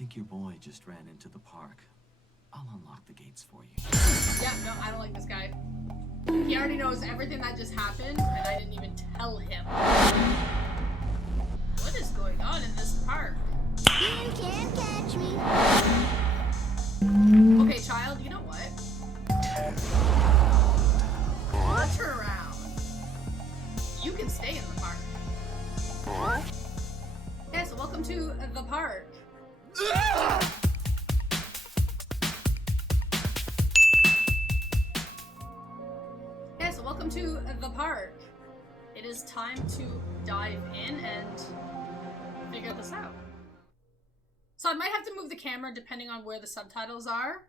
think your boy just ran into the park. I'll unlock the gates for you. Yeah, no, I don't like this guy. He already knows everything that just happened, and I didn't even tell him. What is going on in this park? You can't catch me. Okay, child, you know what? Turn around. You can stay in the park. Yeah, so welcome to the park. Yeah, so welcome to the park. It is time to dive in and figure this out. So I might have to move the camera depending on where the subtitles are.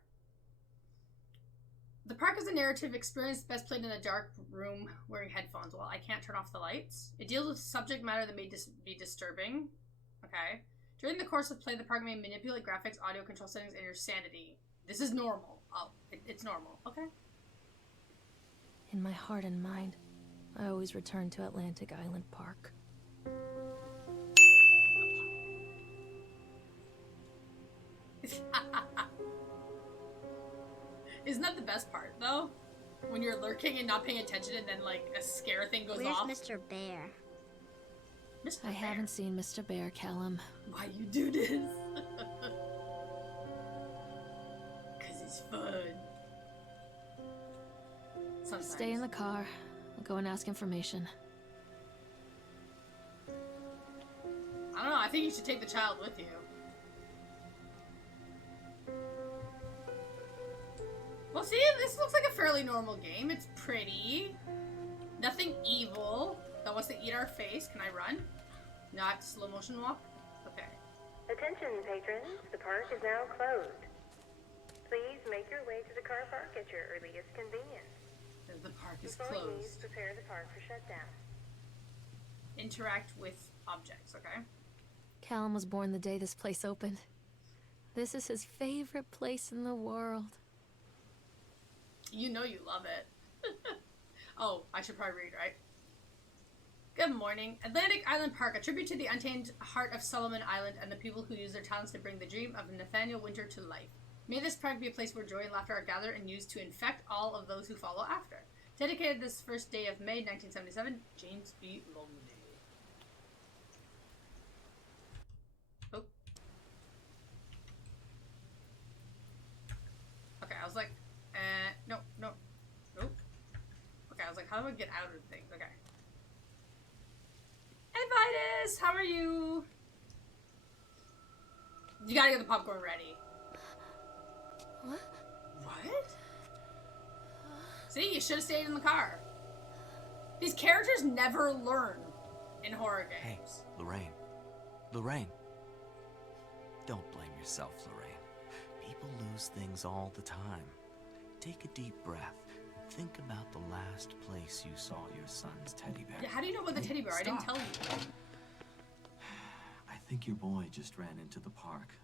The park is a narrative experience best played in a dark room wearing headphones. Well, I can't turn off the lights. It deals with subject matter that may be disturbing. Okay. During the course of play, the park may manipulate graphics, audio control settings, and your sanity. This is normal. Oh, it's normal. Okay. In my heart and mind, I always return to Atlantic Island Park. Isn't that the best part, though? When you're lurking and not paying attention and then, like, a scare thing goes off. Where's Mr. Bear? Mr. I Bear. haven't seen Mr. Bear, Callum. Why you do this? Cause it's fun. Sometimes. Stay in the car. I'll go and ask information. I don't know, I think you should take the child with you. Well, see, this looks like a fairly normal game. It's pretty. Nothing evil that wants to eat our face. Can I run? Not slow motion walk? Okay. Attention, patrons. The park is now closed. Please make your way to the car park at your earliest convenience. The park is Employees closed. prepare the park for shutdown. Interact with objects, okay? Callum was born the day this place opened. This is his favorite place in the world. You know you love it. Oh, I should probably read, right? Good morning. Atlantic Island Park, a tribute to the untamed heart of Solomon Island and the people who use their talents to bring the dream of Nathaniel Winter to life. May this park be a place where joy and laughter are gathered and used to infect all of those who follow after. Dedicated this first day of May 1977, James B. Longley. Oh. Okay, I was like, no. Nope. Okay, I was like, how do I get out of things? Okay. Hey, Vitus! How are you? You gotta get the popcorn ready. What? What? See, you should have stayed in the car. These characters never learn in horror Hey, games. Lorraine. Lorraine. Don't blame yourself, Lorraine. People lose things all the time. Take a deep breath and think about the last place you saw your son's teddy bear. Yeah, how do you know about the teddy bear? I didn't tell you. I think your boy just ran into the park.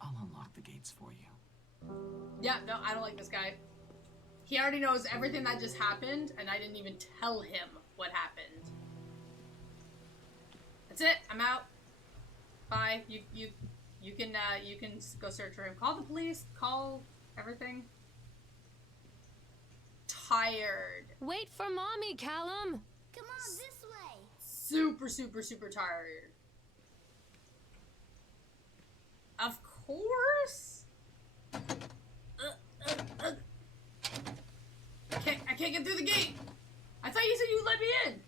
I'll unlock the gates for you. Yeah, no, I don't like this guy. He already knows everything that just happened, and I didn't even tell him what happened. That's it. I'm out. Bye. You can go search for him. Call the police. Call everything. Tired. Wait for mommy, Callum! Come on, this way. Super tired. Of course. I can't get through the gate. I thought you said you'd let me in.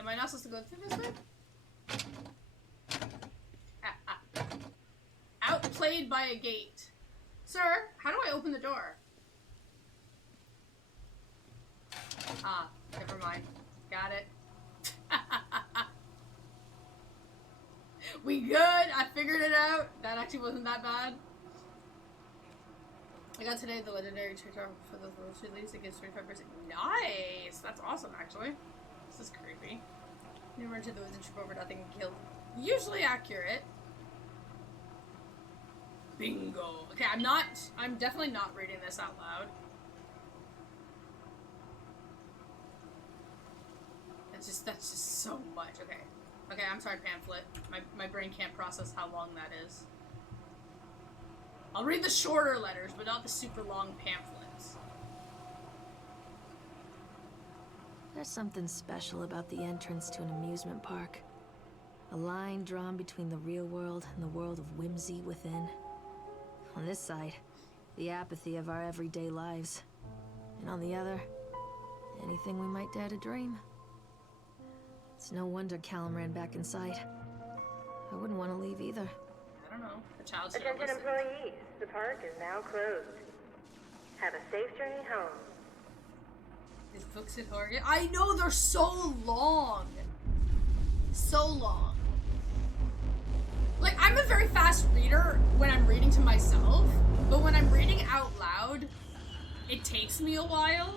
Am I not supposed to go through this way? Outplayed by a gate. Sir, how do I open the door? Ah, never mind. Got it. We good? I figured it out. That actually wasn't that bad. I got today the legendary TikTok for the first release. It gives 25%. Nice! That's awesome, actually. This is creepy. You run into the woods and trip over nothing and killed. Usually accurate. Bingo. Okay, I'm definitely not reading this out loud. That's just so much. Okay, I'm sorry, pamphlet. My brain can't process how long that is. I'll read the shorter letters, but not the super long pamphlets. There's something special about the entrance to an amusement park. A line drawn between the real world and the world of whimsy within. On this side, the apathy of our everyday lives. And on the other, anything we might dare to dream. It's no wonder Callum ran back inside. I wouldn't want to leave either. I don't know. The child should Attention listen. employees, the park is now closed. Have a safe journey home. These books in horror. I know, they're so long. So long. Like, I'm a very fast reader when I'm reading to myself, but when I'm reading out loud, it takes me a while.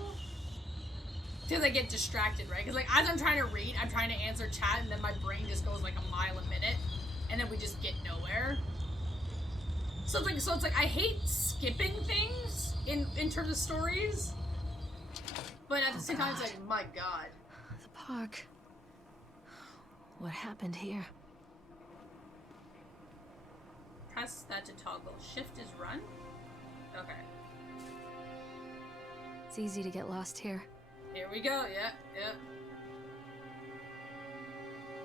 Because I get distracted, right? Because, like, as I'm trying to read, I'm trying to answer chat, and then my brain just goes like a mile a minute, and then we just get nowhere. So it's like I hate skipping things in terms of stories, but at the same time, it's like, my God. The park. What happened here? Press that to toggle. Shift is run? Okay. It's easy to get lost here. Here we go, yeah.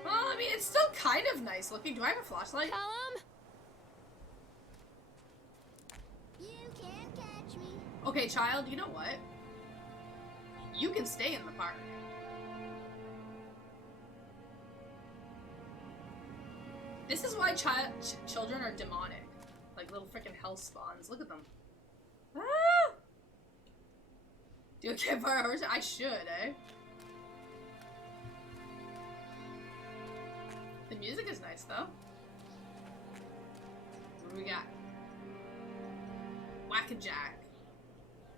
Well, I mean, it's still kind of nice looking. Do I have a flashlight? Callum? You can't catch me. Okay, child, you know what? You can stay in the park. This is why children are demonic. Like little freaking hell spawns. Look at them. Ah! Do a campfire horse? I should, eh? The music is nice, though. What do we got? Whack-a-jack.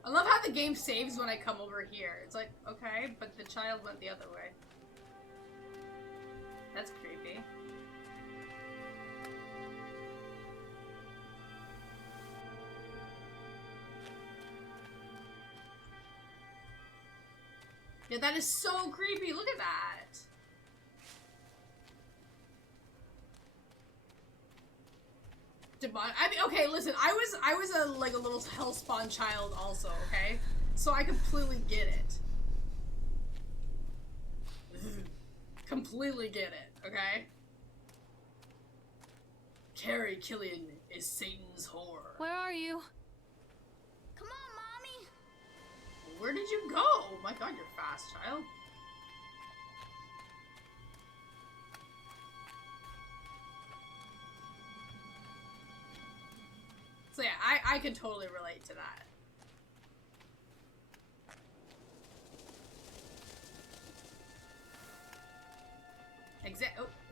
I love how the game saves when I come over here. It's like, okay, but the child went the other way. That's creepy. Yeah, that is so creepy. Look at that. I mean, okay, listen. I was a like a little hellspawn child also. Okay, so I completely get it. Completely get it. Okay. Carrie Killian is Satan's whore. Where are you? Come on, Mommy. Where did you go? Oh my God, you're fast, child. So yeah, I can totally relate to that.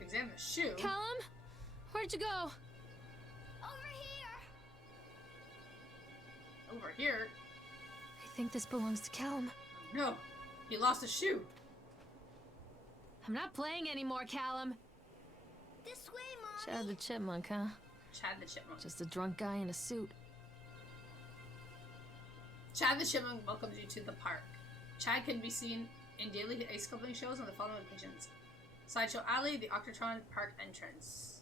Examine the shoe. Callum? Where'd you go? Over here. Over here? I think this belongs to Callum. No, he lost a shoe. I'm not playing anymore, Callum. This way, Mommy. Chad the Chipmunk, huh? Chad the Chipmunk. Just a drunk guy in a suit. Chad the Chipmunk welcomes you to the park. Chad can be seen in daily ice sculpting shows on the following locations: Sideshow Alley, the Octotron Park entrance.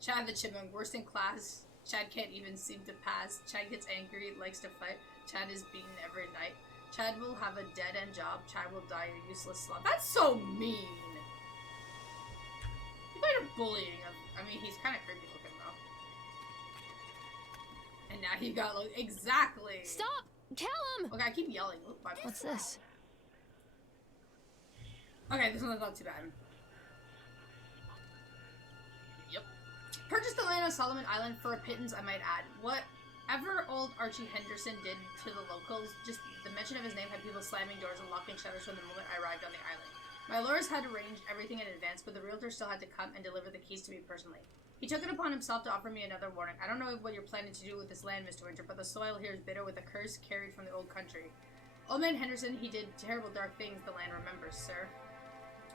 Chad the Chipmunk, worst in class. Chad can't even seem to pass. Chad gets angry, likes to fight. Chad is beaten every night. Chad will have a dead-end job. Chad will die a useless slob. That's so mean. You guys are bullying him. I mean, he's kind of creepy looking though. And now he got like exactly. Stop! Callum! Okay, I keep yelling. Oop, my- What's this? Okay, this one's not too bad. Yep. Purchase the land on Solomon Island for a pittance, I might add. Whatever old Archie Henderson did to the locals, just the mention of his name had people slamming doors and locking shutters from the moment I arrived on the island. My lawyers had arranged everything in advance, but the realtor still had to come and deliver the keys to me personally. He took it upon himself to offer me another warning. I don't know what you're planning to do with this land, Mr. Winter, but the soil here is bitter with a curse carried from the old country. Old man Henderson, he did terrible dark things, the land remembers, sir.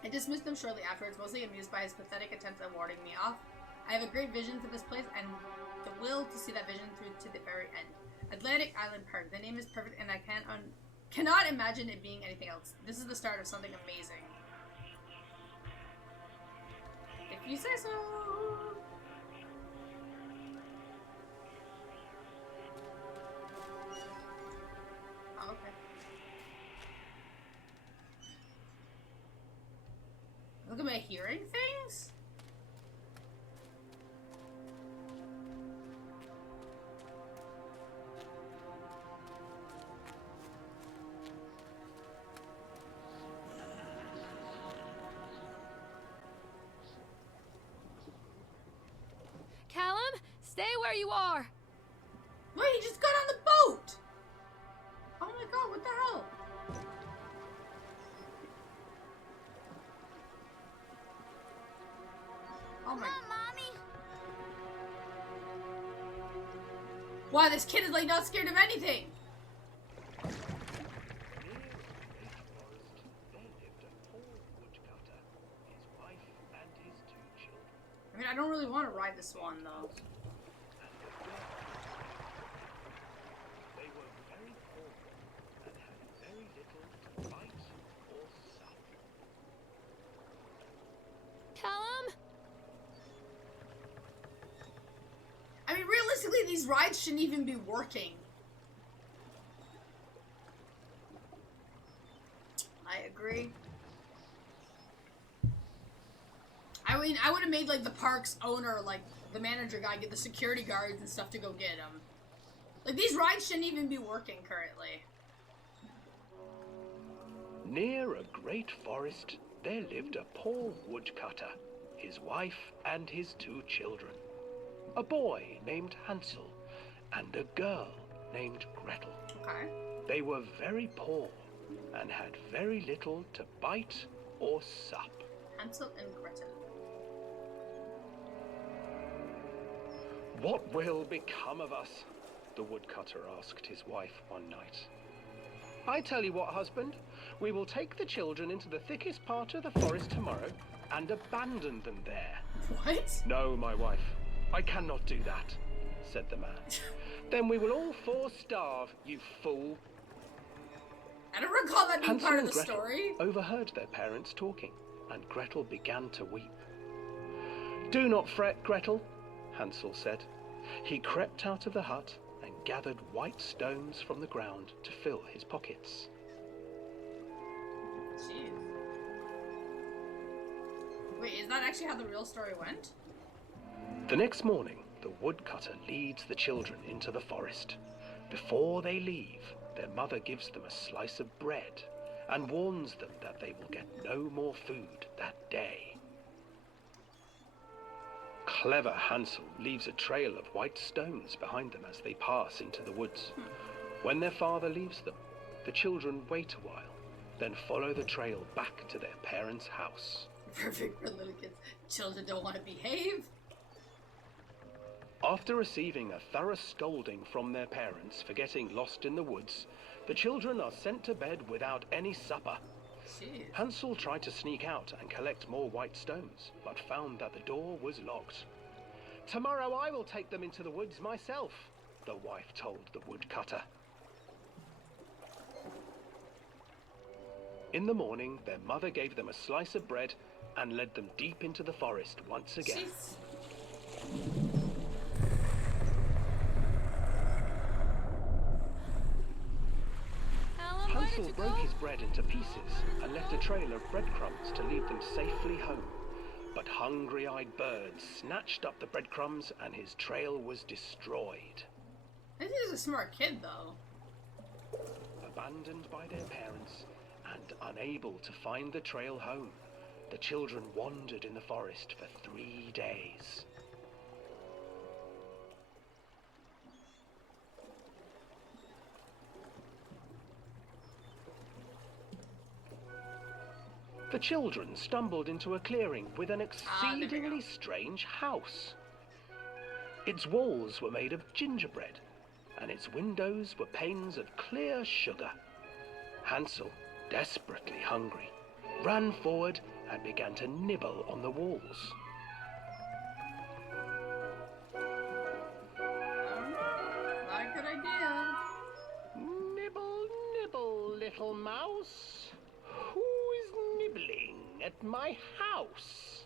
I dismissed him shortly afterwards, mostly amused by his pathetic attempts at warding me off. I have a great vision for this place, and the will to see that vision through to the very end. Atlantic Island Park. The name is perfect, and I cannot imagine it being anything else. This is the start of something amazing. If you say so. Look, am I hearing things? Callum, stay where you are. Wait, he just got on the boat! Oh my god, what the hell? Oh Come my... on, Mommy. Wow, this kid is like not scared of anything! I mean, I don't really want to ride this one, though. They were very poor and had very little to bite or sup. Callum? I mean, realistically, these rides shouldn't even be working. I agree. I mean, I would have made, like, the park's owner, like, the manager guy, get the security guards and stuff to go get him. Like, these rides shouldn't even be working currently. Near a great forest, there lived a poor woodcutter, his wife and his 2 children. A boy named Hansel and a girl named Gretel. Okay. They were very poor and had very little to bite or sup. Hansel and Gretel. What will become of us? The woodcutter asked his wife one night. I tell you what, husband, we will take the children into the thickest part of the forest tomorrow and abandon them there. What? No, my wife, I cannot do that, said the man. Then we will all 4 starve, you fool. I don't recall that being Hansel part of and the Gretel story. overheard their parents talking, and Gretel began to weep. Do not fret, Gretel, Hansel said. He crept out of the hut and gathered white stones from the ground to fill his pockets. Jeez. Wait, is that actually how the real story went? The next morning, the woodcutter leads the children into the forest. Before they leave, their mother gives them a slice of bread and warns them that they will get no more food that day. Clever Hansel leaves a trail of white stones behind them as they pass into the woods. When their father leaves them, the children wait a while, then follow the trail back to their parents' house. Perfect for little kids. Children don't want to behave. After receiving a thorough scolding from their parents for getting lost in the woods, the children are sent to bed without any supper. Jeez. Hansel tried to sneak out and collect more white stones, but found that the door was locked. Tomorrow I will take them into the woods myself, the wife told the woodcutter. In the morning, their mother gave them a slice of bread and led them deep into the forest once again. Jeez. Callum, where did Hansel you broke go? his bread into pieces and left a trail of breadcrumbs to lead them safely home. But hungry-eyed birds snatched up the breadcrumbs and his trail was destroyed. I think he's a smart kid, though. Abandoned by their parents and unable to find the trail home, the children wandered in the forest for 3 days. The children stumbled into a clearing with an there we go. exceedingly strange house. Its walls were made of gingerbread, and its windows were panes of clear sugar. Hansel, desperately hungry, ran forward and began to nibble on the walls. Not a good idea. Nibble, nibble, little mouse. Who is nibbling at my house?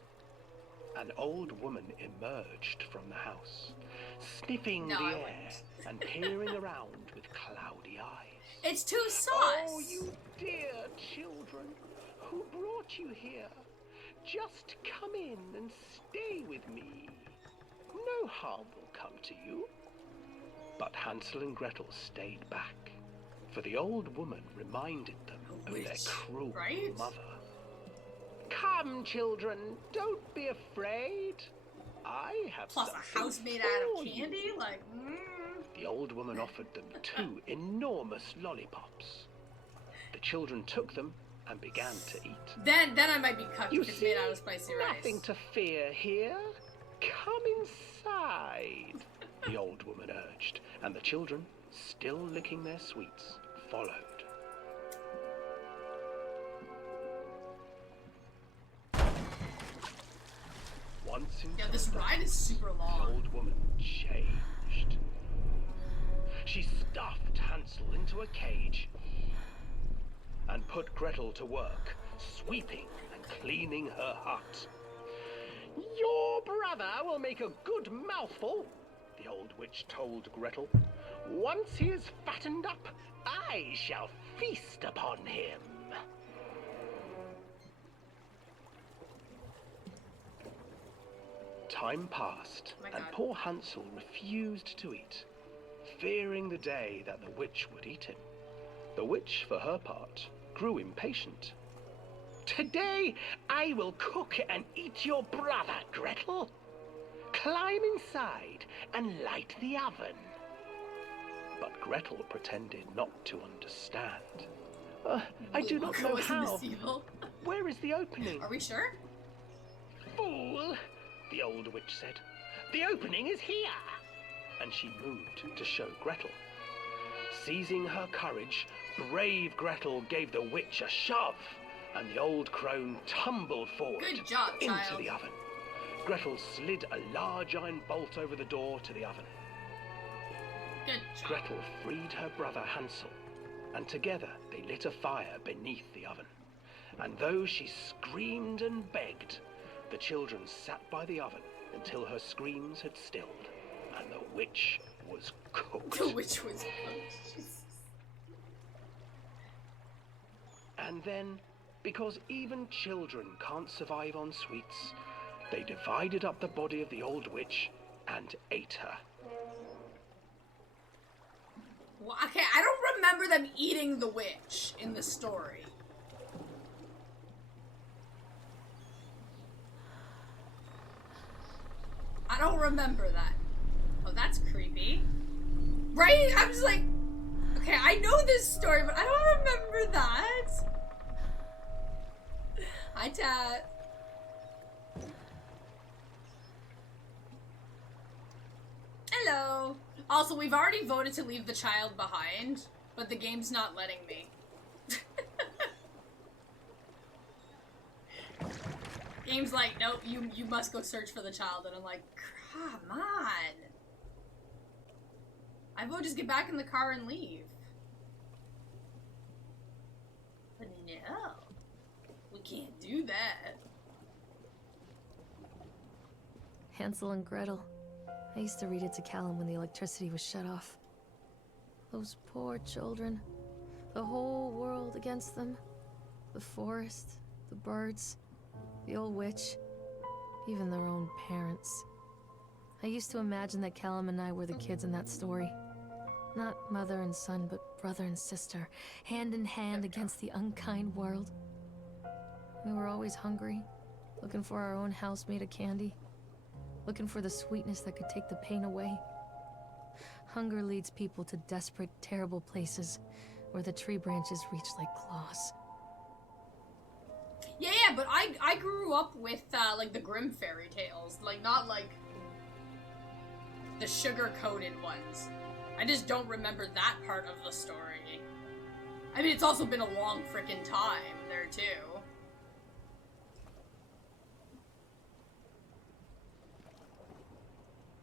An old woman emerged from the house, sniffing No, the I air wouldn't. and peering around with cloudy eyes. It's too sauce. Oh, you dear children, who brought you here? just come in and stay with me. No harm will come to you. But Hansel and Gretel stayed back, for the old woman reminded them of their cruel mother. Come, children, don't be afraid. I have Plus a house made out of candy? Like, The old woman offered them 2 enormous lollipops. The children took them and began to eat. Then I might be cut if it's made out of spicy rice. Nothing to fear here. Come inside, the old woman urged, and the children, still licking their sweets, followed. Once inside, this ride is super long. The old woman changed. She stuffed Hansel into a cage and put Gretel to work, sweeping and cleaning her hut. Your brother will make a good mouthful, the old witch told Gretel. Once he is fattened up, I shall feast upon him. Time passed, and poor Hansel refused to eat, fearing the day that the witch would eat him. The witch, for her part, grew impatient. Today I will cook and eat your brother, Gretel. Climb inside and light the oven. But Gretel pretended not to understand. I do not know how. Where is the opening? Are we sure? Fool, the old witch said. The opening is here. And she moved to show Gretel. Seizing her courage, brave Gretel gave the witch a shove, and the old crone tumbled forward into the oven. Gretel slid a large iron bolt over the door to the oven. Good job. Gretel freed her brother Hansel, and together they lit a fire beneath the oven. And though she screamed and begged, the children sat by the oven until her screams had stilled, and the witch was cooked. The witch was cooked. Jesus. And then, because even children can't survive on sweets, they divided up the body of the old witch and ate her. Well, okay, I don't remember them eating the witch in the story. I don't remember that. Oh, that's creepy. Right? I'm just like, okay, I know this story, but I don't remember that. Hi, Tat. Hello. Also, we've already voted to leave the child behind, but the game's not letting me. Game's like, nope, you must go search for the child, and I'm like, come on. I vote just get back in the car and leave. But no, we can't do that. Hansel and Gretel. I used to read it to Callum when the electricity was shut off. Those poor children. The whole world against them. The forest, the birds, the old witch, even their own parents. I used to imagine that Callum and I were the kids in that story. Not mother and son, but brother and sister, hand in hand against the unkind world. We were always hungry, looking for our own house made of candy. Looking for the sweetness that could take the pain away. Hunger leads people to desperate, terrible places where the tree branches reach like claws. Yeah, but I grew up with, like, the Grimm fairy tales. Like, not, like, the sugar-coated ones. I just don't remember that part of the story. I mean, it's also been a long frickin' time there, too.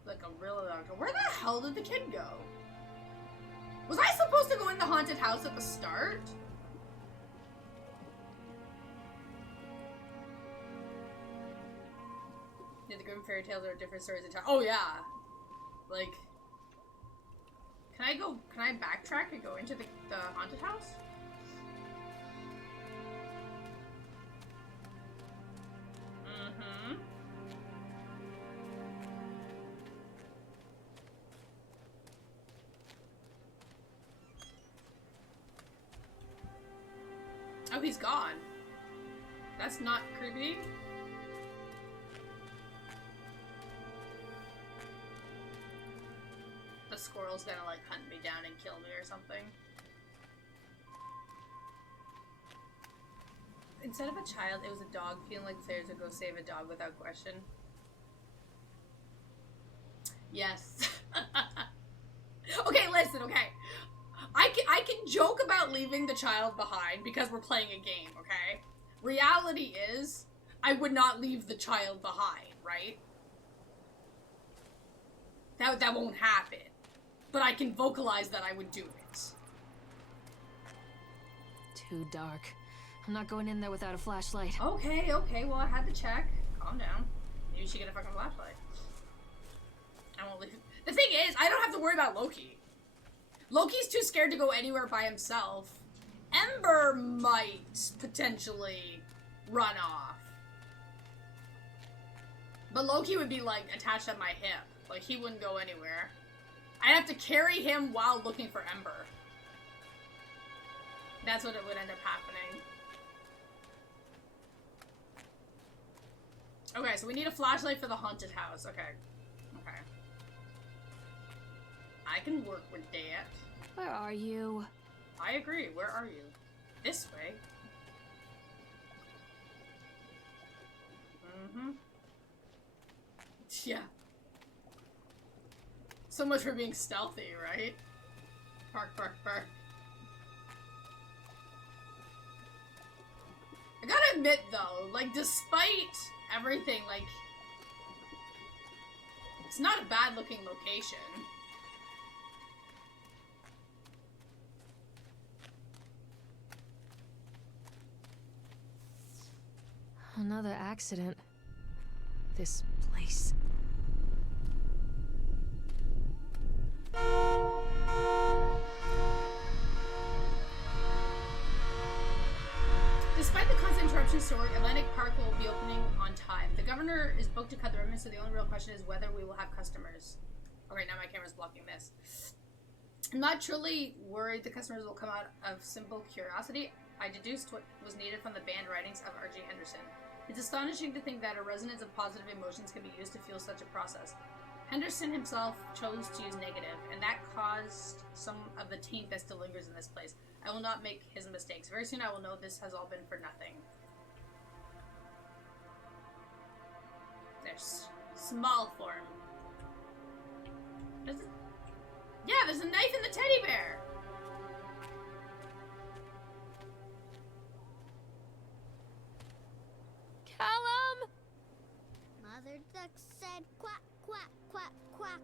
Like a real doctor. Where the hell did the kid go? Was I supposed to go in the haunted house at the start? Yeah, the Grimm fairy tales are different stories entirely. Oh yeah. Like, can I backtrack and go into the haunted house? he's gone. That's not creepy. The squirrel's gonna like hunt me down and kill me or something. Instead of a child, it was a dog, feeling like players would go save a dog without question. Yes. Okay, listen, okay. I can joke about leaving the child behind because we're playing a game, okay? Reality is, I would not leave the child behind, right? That won't happen. But I can vocalize that I would do it. Too dark. I'm not going in there without a flashlight. Okay, well I had to check. Calm down. Maybe she get a fucking flashlight. I won't leave. The thing is, I don't have to worry about Loki. Loki's too scared to go anywhere by himself. Ember might potentially run off. But Loki would be like attached at my hip. Like he wouldn't go anywhere. I'd have to carry him while looking for Ember. That's what it would end up happening. Okay, so we need a flashlight for the haunted house. Okay. Okay. I can work with that. Where are you? I agree. Where are you? This way. Mm-hmm. Yeah. So much for being stealthy, right? Bark, bark, bark. I gotta admit, though, like, despite everything, like, it's not a bad-looking location. Another accident. This place. Despite the constant interruptions to work, Atlantic Park will be opening on time. The governor is booked to cut the ribbon, so the only real question is whether we will have customers. Okay, now my camera's blocking this. I'm not truly worried the customers will come out of simple curiosity. I deduced what was needed from the banned writings of R.G. Henderson. It's astonishing to think that a resonance of positive emotions can be used to fuel such a process. Henderson himself chose to use negative, and that caused some of the taint that still lingers in this place. I will not make his mistakes. Very soon I will know this has all been for nothing. There's small form. Yeah, there's a knife in the teddy bear! Callum! Mother Duck said quack, quack, quack, quack.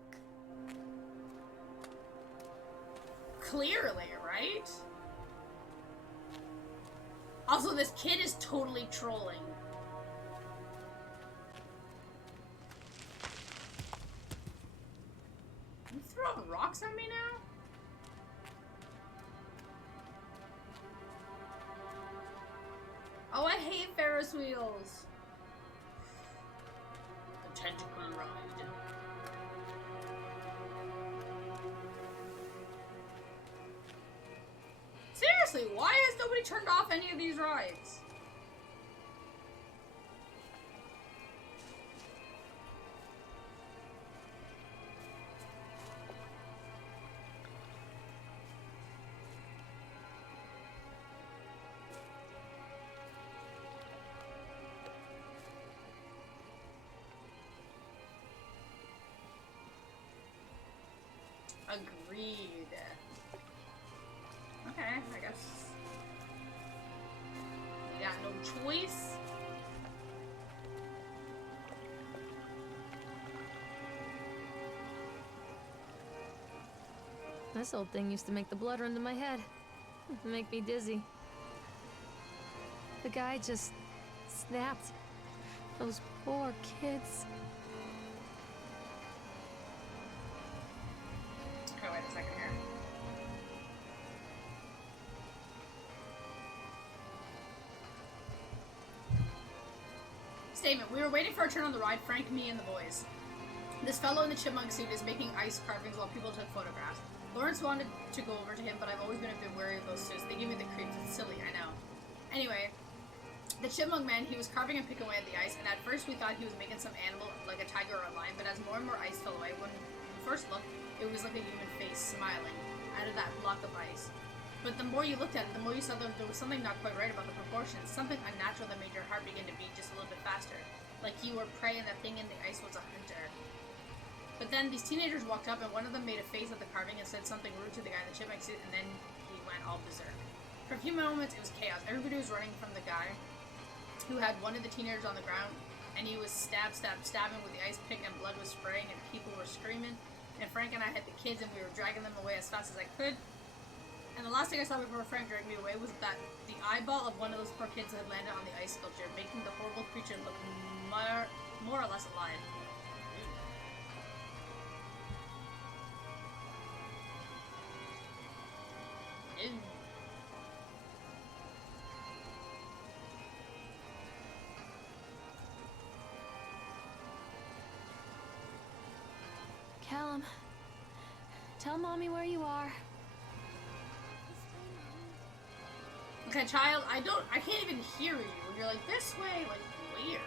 Clearly, right? Also, this kid is totally trolling. You throwing rocks at me now? Oh, I hate Ferris wheels. The tentacle ride. Seriously, why has nobody turned off any of these rides? Agreed. Okay, I guess we got no choice. This old thing used to make the blood run to my head. Make me dizzy. The guy just snapped. Those poor kids. Okay, wait a second here. Statement. We were waiting for a turn on the ride, Frank, me, and the boys. This fellow in the chipmunk suit is making ice carvings while people took photographs. Lawrence wanted to go over to him, but I've always been a bit wary of those suits. They give me the creeps. It's silly, I know. Anyway, the chipmunk man, he was carving and picking away at the ice, and at first we thought he was making some animal, like a tiger or a lion, but as more and more ice fell away, when we first looked, it was like a human face smiling out of that block of ice. But the more you looked at it, the more you saw that there was something not quite right about the proportions, something unnatural that made your heart begin to beat just a little bit faster, like you were prey and that thing in the ice was a hunter. But then these teenagers walked up, and one of them made a face at the carving and said something rude to the guy in the chipmunk suit, and then he went all berserk. For a few moments, it was chaos. Everybody was running from the guy who had one of the teenagers on the ground, and he was stabbing with the ice pick, and blood was spraying, and people were screaming. And Frank and I had the kids, and we were dragging them away as fast as I could. And the last thing I saw before Frank dragged me away was that the eyeball of one of those poor kids had landed on the ice sculpture, making the horrible creature look more or less alive. Ew. Callum, tell Mommy where you are. Okay, child, I can't even hear you. You're like, this way, like, where?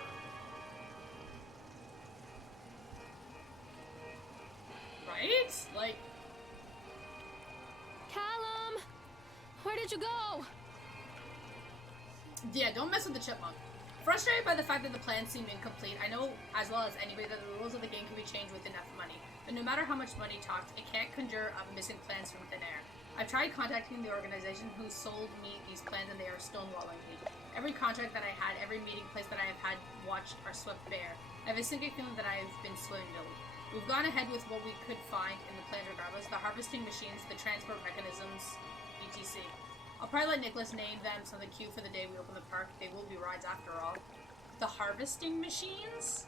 Right? Like... Callum! Where did you go? Yeah, don't mess with the chipmunk. Frustrated by the fact that the plan seemed incomplete, I know as well as anybody that the rules of the game can be changed with enough money. But no matter how much money talks, it can't conjure up missing plans from thin air. I've tried contacting the organization who sold me these plans, and they are stonewalling me. Every contract that I had, every meeting place that I have had watched are swept bare. I have a sinking feeling that I have been swindled. We've gone ahead with what we could find in the plans regardless, the harvesting machines, the transport mechanisms, etc. I'll probably let Nicholas name them so the queue for the day we open the park. They will be rides after all. The harvesting machines?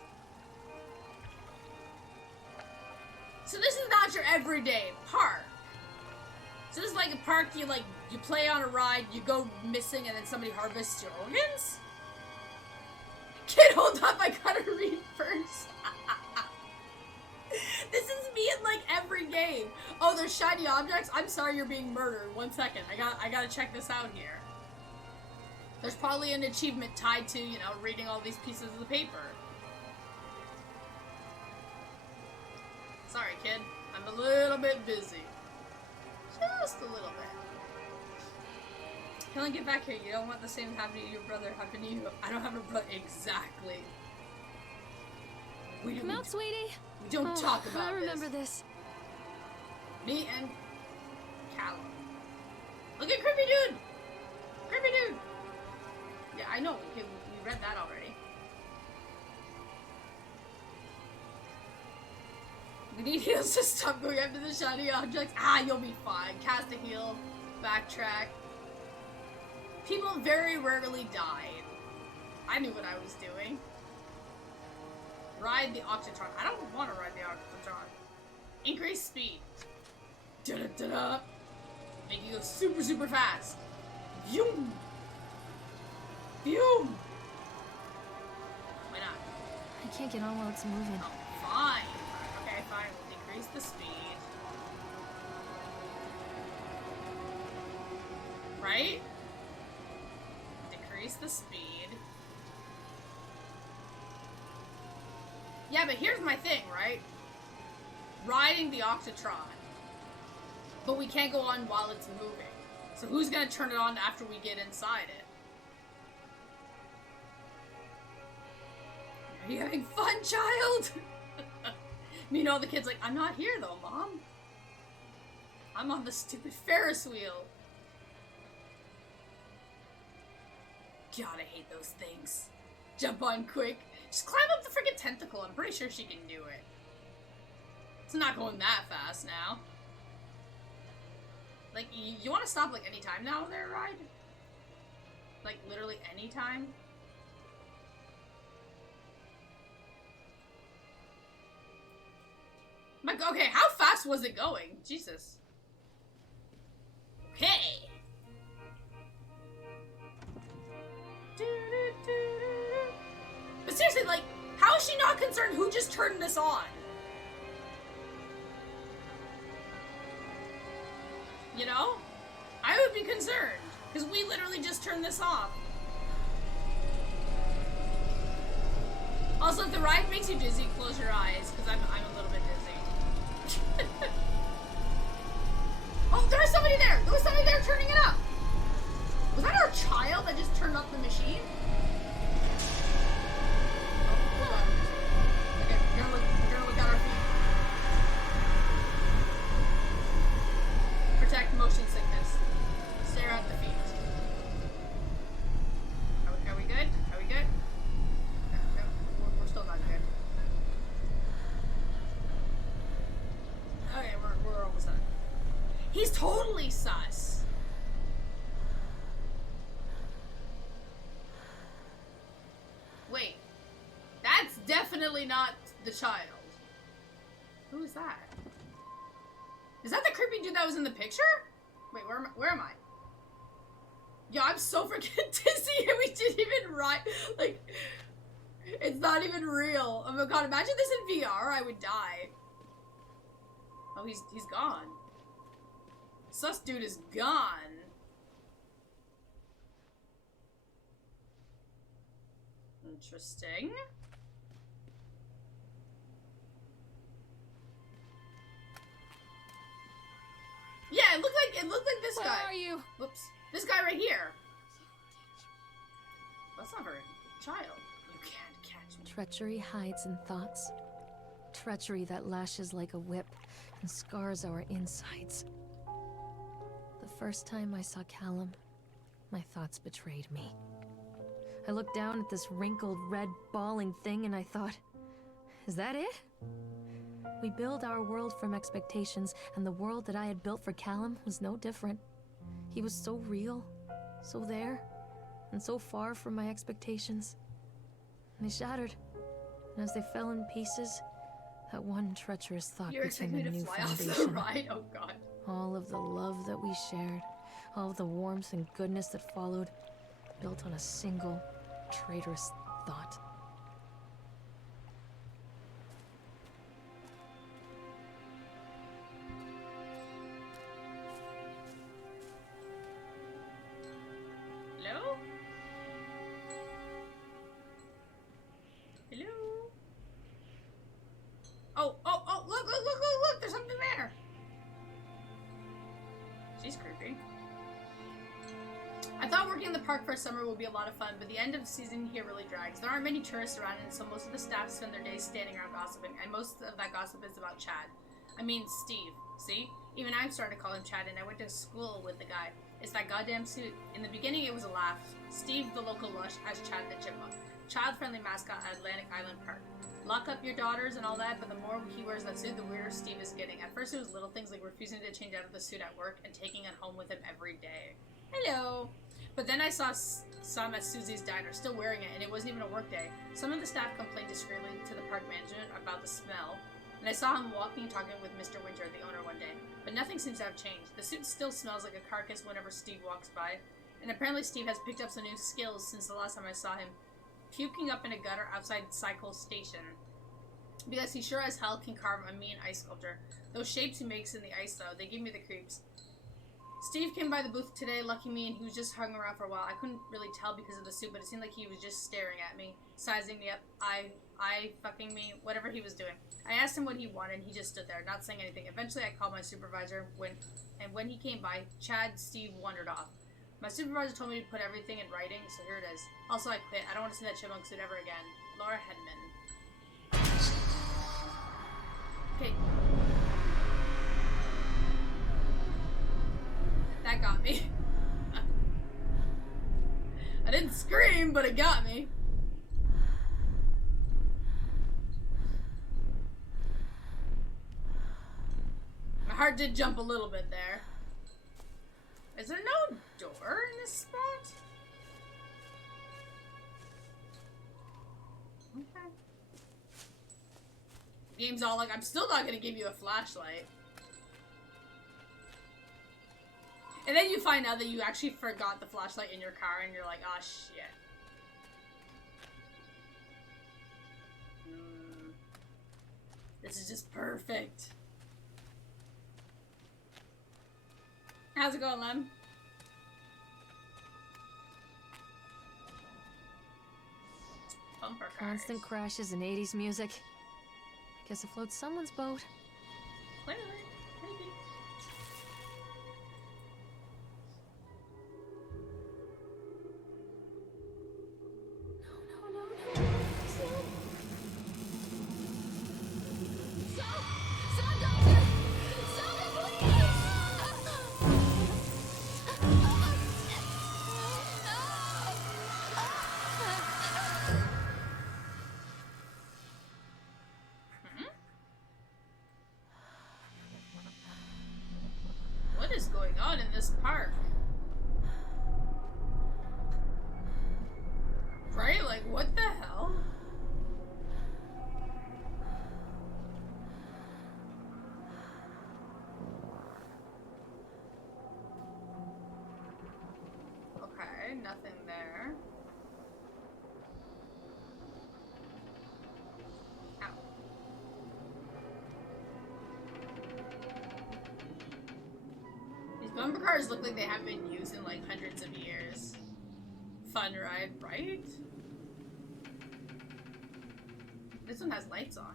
So this is not your everyday park. So this is like a park you play on a ride, you go missing, and then somebody harvests your organs? Kid, hold up, I gotta read first. This is me in like every game. Oh, there's shiny objects? I'm sorry you're being murdered. 1 second, I gotta check this out here. There's probably an achievement tied to, you know, reading all these pieces of the paper. Sorry, kid. I'm a little bit busy. Just a little bit. Helen, get back here. You don't want the same happening to your brother happen to you. I don't have a brother. Exactly. Come out, sweetie. We don't talk about I remember this. Me and Callum. Look at Creepy Dude! Creepy Dude! Yeah, I know. We read that already. We need heals to stop going after the shiny objects. Ah, you'll be fine. Cast a heal. Backtrack. People very rarely died. I knew what I was doing. Ride the Octotron. I don't want to ride the Octotron. Increase speed. Da-da-da-da. Make you go super, super fast. Vroom. Vroom. Why not? I can't get on while it's moving. Oh, fine. Okay, fine. We'll decrease the speed. Right? Decrease the speed. Yeah, but here's my thing, right? Riding the Octotron. But we can't go on while it's moving. So who's gonna turn it on after we get inside it? Are you having fun, child? Meanwhile, the kid's like, I'm not here though, Mom. I'm on the stupid Ferris wheel. God, I hate those things. Jump on quick. Just climb up the freaking tentacle. I'm pretty sure she can do it. It's not going that fast now. Like, you want to stop, like, any time now there, ride? Like, literally any time? My God, okay, how fast was it going? Jesus. Okay. But seriously, like, how is she not concerned who just turned this on? You know? I would be concerned, because we literally just turned this off. Also, if the ride makes you dizzy, close your eyes, because I'm a little bit dizzy. Oh, there was somebody there! There was somebody there turning it up! Was that our child that just turned up the machine? Oh, hold on. Okay, we're gonna look at our feet. Protect motion sickness. Stare at the feet. Are we good? Are we good? No, we're still not good. Okay, we're almost done. He's totally sus. Wait. That's definitely not the child. Who is that? Is that the creepy dude that was in the picture? Wait, where am I? Yo, I'm so freaking dizzy and we didn't even ride. Like, it's not even real. Oh my god, imagine this in VR, I would die. Oh, he's gone. Sus dude is gone. Interesting. Yeah, it looked like this guy. Where are you? Whoops. This guy right here. That's not very child. You can't catch me. Treachery hides in thoughts. Treachery that lashes like a whip and scars our insides. The first time I saw Callum, my thoughts betrayed me. I looked down at this wrinkled, red, bawling thing and I thought, is that it? We build our world from expectations, and the world that I had built for Callum was no different. He was so real, so there, and so far from my expectations. And they shattered, and as they fell in pieces, that one treacherous thought You're became expecting a me to new fly off the foundation. ride? Oh god. All of the love that we shared, all of the warmth and goodness that followed, built on a single, traitorous thought. Hello? Hello? Oh, look, there's something there. She's creepy. I thought working in the park for a summer would be a lot of fun, but the end of the season here really drags. There aren't many tourists around, and so most of the staff spend their days standing around gossiping, and most of that gossip is about Chad. I mean, Steve. See? Even I'm starting to call him Chad, and I went to school with the guy. It's that goddamn suit. In the beginning, it was a laugh. Steve, the local lush, as Chad the Chipmunk. Child-friendly mascot at Atlantic Island Park. Lock up your daughters and all that, but the more he wears that suit, the weirder Steve is getting. At first, it was little things like refusing to change out of the suit at work and taking it home with him every day. Hello! But then I saw some at Susie's diner, still wearing it, and it wasn't even a work day. Some of the staff complained discreetly to the park management about the smell, and I saw him walking and talking with Mr. Winter, the owner, one day. But nothing seems to have changed. The suit still smells like a carcass whenever Steve walks by, and apparently Steve has picked up some new skills since the last time I saw him, puking up in a gutter outside Cycle Station. Because he sure as hell can carve a mean ice sculpture. Those shapes he makes in the ice, though, they give me the creeps. Steve came by the booth today, lucky me, and he was just hung around for a while. I couldn't really tell because of the suit, but it seemed like he was just staring at me, sizing me up, fucking me, whatever he was doing. I asked him what he wanted, and he just stood there, not saying anything. Eventually, I called my supervisor, when he came by, Steve wandered off. My supervisor told me to put everything in writing, so here it is. Also, I quit. I don't want to see that chipmunk suit ever again. Laura Hedman. Okay. That got me. I didn't scream, but it got me. My heart did jump a little bit there. Is there no door in this spot? Okay. The game's all like, I'm still not gonna give you a flashlight. And then you find out that you actually forgot the flashlight in your car and you're like, oh shit. This is just perfect. How's it going, Lem? Bumper Constant crashes and 80s music. I guess it floats someone's boat. Clearly, maybe. What is going on in this park? Right? Like, what the hell? Okay, nothing there. Ow. These bumper cars look like they haven't been used in like hundreds of years. Fun ride, right? This one has lights on.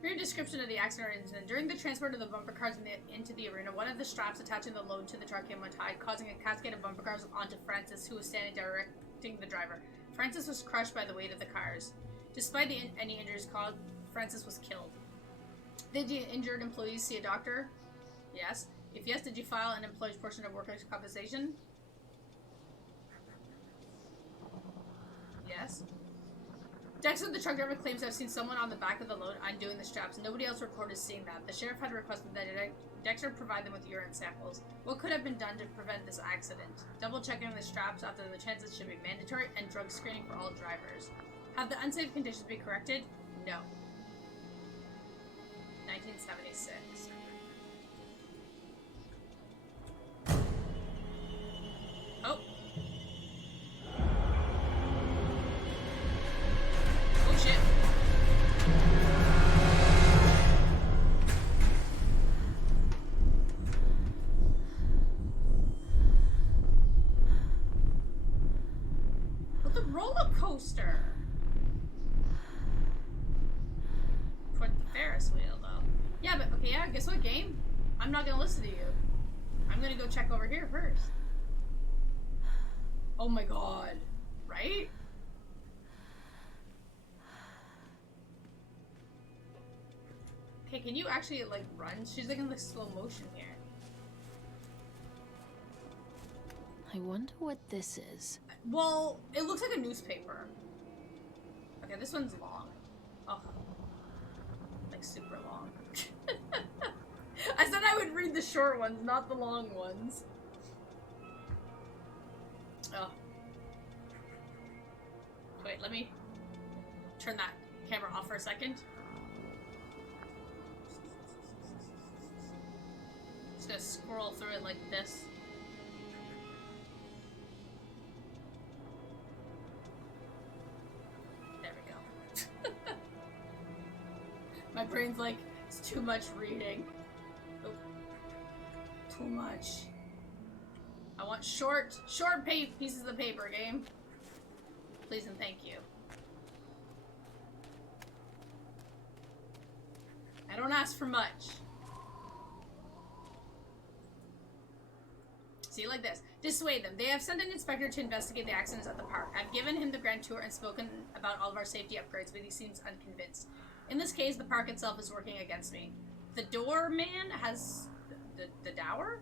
Brief description of the accident or incident. During the transport of the bumper cars into the arena, one of the straps attaching the load to the truck came untied, causing a cascade of bumper cars onto Francis, who was standing directing the driver. Francis was crushed by the weight of the cars. Despite any injuries caused, Francis was killed. Did the injured employees see a doctor? Yes. If yes, did you file an employee's portion of workers' compensation? Yes. Dexter, the truck driver, claims to have seen someone on the back of the load undoing the straps. Nobody else reported seeing that. The sheriff had requested that Dexter provide them with urine samples. What could have been done to prevent this accident? Double checking the straps after the transit should be mandatory, and drug screening for all drivers. Have the unsafe conditions been corrected? No. 1976. Oh. Oh shit. With the roller coaster. For the Ferris wheel, though. Yeah, but okay, yeah, guess what, game? I'm not gonna listen to you. I'm gonna go check over here first. Oh my god. Right? Okay, can you actually, like, run? She's like in, like, slow motion here. I wonder what this is. Well, it looks like a newspaper. Okay, this one's long. Oh. Like, super long. I said I would read the short ones, not the long ones. Oh. Wait, let me turn that camera off for a second. Just gonna scroll through it like this. There we go. My brain's like, it's too much reading. Oh. Too much. I want short pieces of paper, game. Please and thank you. I don't ask for much. See, like this. Dissuade them. They have sent an inspector to investigate the accidents at the park. I've given him the grand tour and spoken about all of our safety upgrades, but he seems unconvinced. In this case, the park itself is working against me. The dower man has... The dower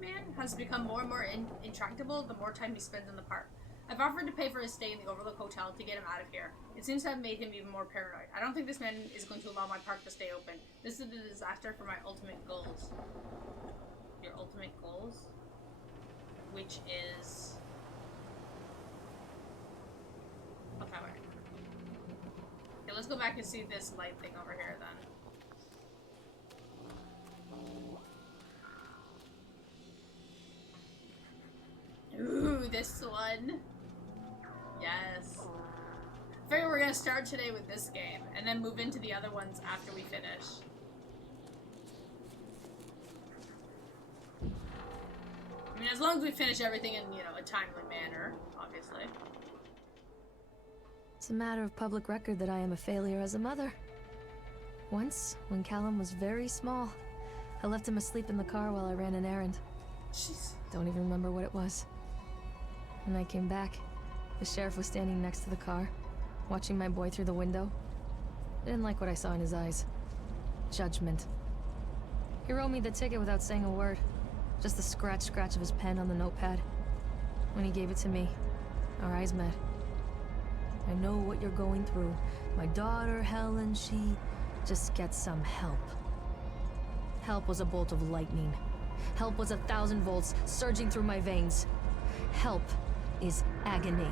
man has become more and more intractable the more time he spends in the park. I've offered to pay for his stay in the Overlook Hotel to get him out of here. It seems to have made him even more paranoid. I don't think this man is going to allow my park to stay open. This is a disaster for my ultimate goals. Your ultimate goals? Which is... Okay, wait. Okay, let's go back and see this light thing over here then. Ooh, this one. Yes. I figure we're gonna start today with this game, and then move into the other ones after we finish. I mean, as long as we finish everything in, you know, a timely manner, obviously. It's a matter of public record that I am a failure as a mother. Once, when Callum was very small, I left him asleep in the car while I ran an errand. Jeez. Don't even remember what it was. When I came back, the sheriff was standing next to the car, watching my boy through the window. I didn't like what I saw in his eyes. Judgment. He wrote me the ticket without saying a word. Just the scratch of his pen on the notepad. When he gave it to me, our eyes met. I know what you're going through. My daughter, Helen, she just gets some help. Help was a bolt of lightning. Help was 1,000 volts surging through my veins. Help is agony.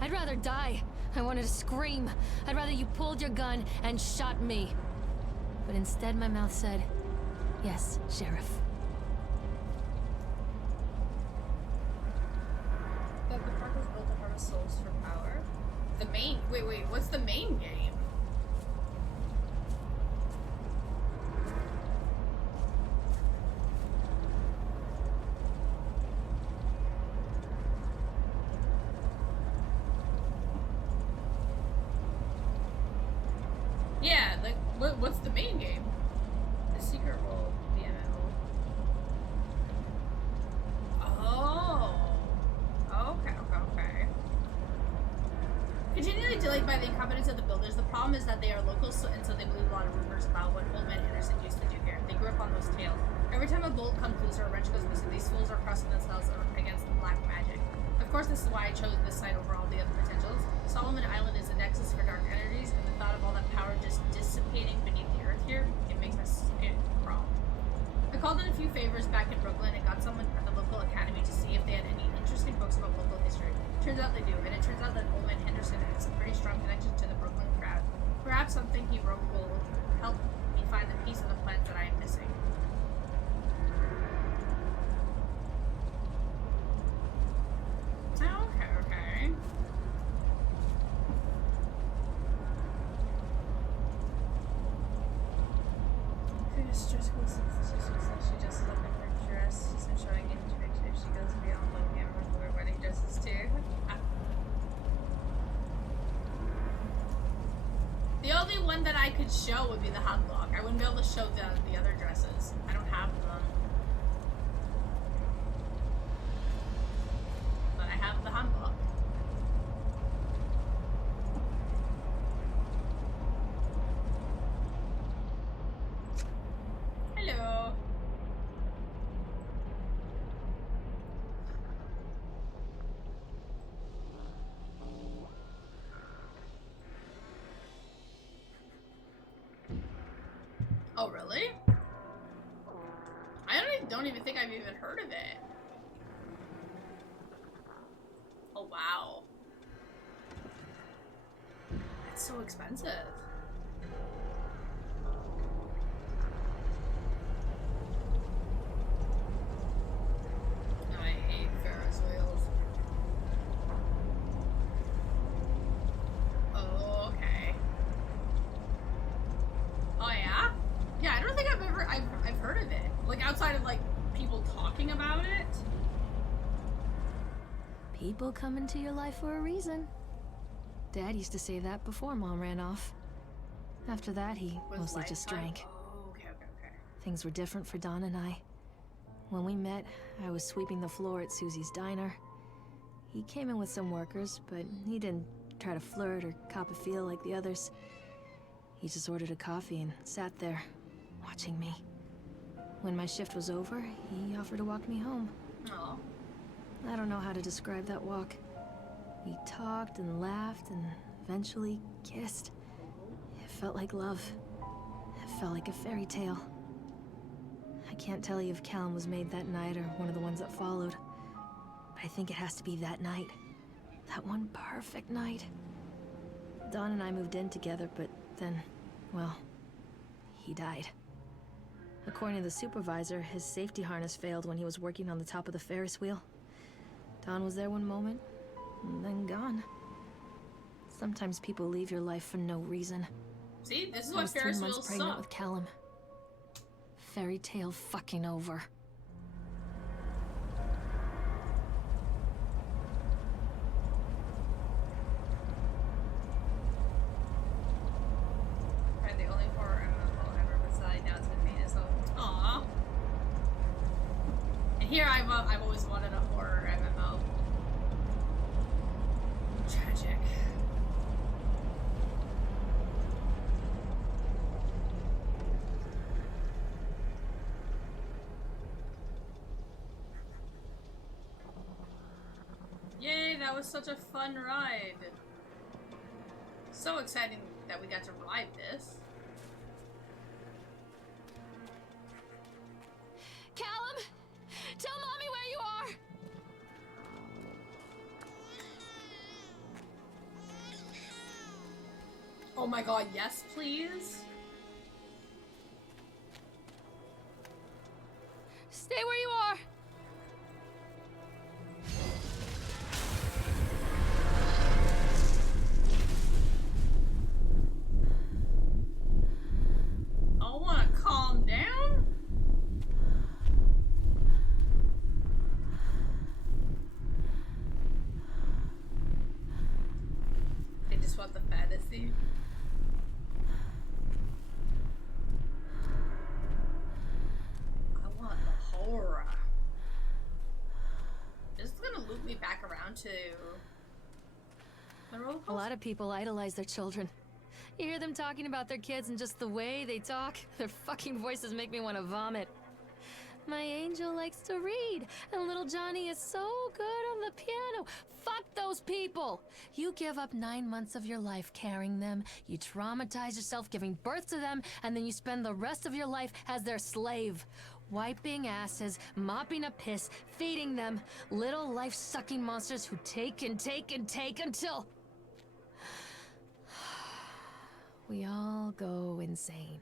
I'd rather die. I wanted to scream. I'd rather you pulled your gun and shot me. But instead my mouth said, yes, Sheriff. That the park was built to harvest souls for power. The main... Wait, what's the main game? Yeah, like, what's the main game? The secret role, the MMO. Oh. Okay. Continually delayed by the incompetence of the builders, the problem is that they are locals, and so they believe a lot of rumors about what Old Man Henderson used to do here. They grew up on those tales. Every time a bolt comes loose or a wrench goes missing, these fools are crossing themselves against the black magic. Of course, this is why I chose this site over all the other potentials. Solomon Island is a nexus for dark energies, and the thought of all that power just dissipating beneath the earth here, it makes my skin crawl. I called in a few favors back in Brooklyn and got someone at the local academy to see if they had any interesting books about local history. Turns out they do, and it turns out that Old Man Henderson has a pretty strong connection to the Brooklyn crowd. Perhaps something he wrote will help me find the piece of the plans that I am missing. Okay. She just looked at her dress. She's been showing it to make sure she goes beyond looking at her wear wedding dresses too. The only one that I could show would be the hot block. I wouldn't be able to show the other dresses. I don't have them. But I have the hot block. Hello. Oh, really? I don't even think I've even heard of it. Oh, wow. That's so expensive. I hate Ferris wheels. Oh, okay. Oh, yeah? Yeah, I don't think I've heard of it. Like, outside of, like, people talking about it. People come into your life for a reason. Dad used to say that before Mom ran off. After that, he mostly just drank. Oh, okay. Things were different for Don and I. When we met, I was sweeping the floor at Susie's diner. He came in with some workers, but he didn't try to flirt or cop a feel like the others. He just ordered a coffee and sat there, watching me. When my shift was over, he offered to walk me home. Oh. I don't know how to describe that walk. We talked and laughed and eventually kissed. It felt like love. It felt like a fairy tale. I can't tell you if Callum was made that night or one of the ones that followed. But I think it has to be that night. That one perfect night. Dawn and I moved in together, but then, well, he died. According to the supervisor, his safety harness failed when he was working on the top of the Ferris wheel. Dawn was there one moment, and then gone. Sometimes people leave your life for no reason. See, this is I why was 3 Ferris months wheels pregnant suck. with Callum. Fairy tale fucking over. Here, I've always wanted a horror MMO. Tragic. Yay, that was such a fun ride. So exciting that we got to ride this. Callum! Tell Mommy where you are! Oh my god, yes, please. Stay where you are! I wanna calm down. They just want the fantasy. I want the horror. This is gonna loop me back around to the roller coaster. A lot of people idolize their children. You hear them talking about their kids and just the way they talk, their fucking voices make me want to vomit. My angel likes to read, and little Johnny is so good on the piano. Fuck those people! You give up 9 months of your life carrying them, you traumatize yourself giving birth to them, and then you spend the rest of your life as their slave. Wiping asses, mopping up piss, feeding them. Little life-sucking monsters who take and take and take until... we all go insane.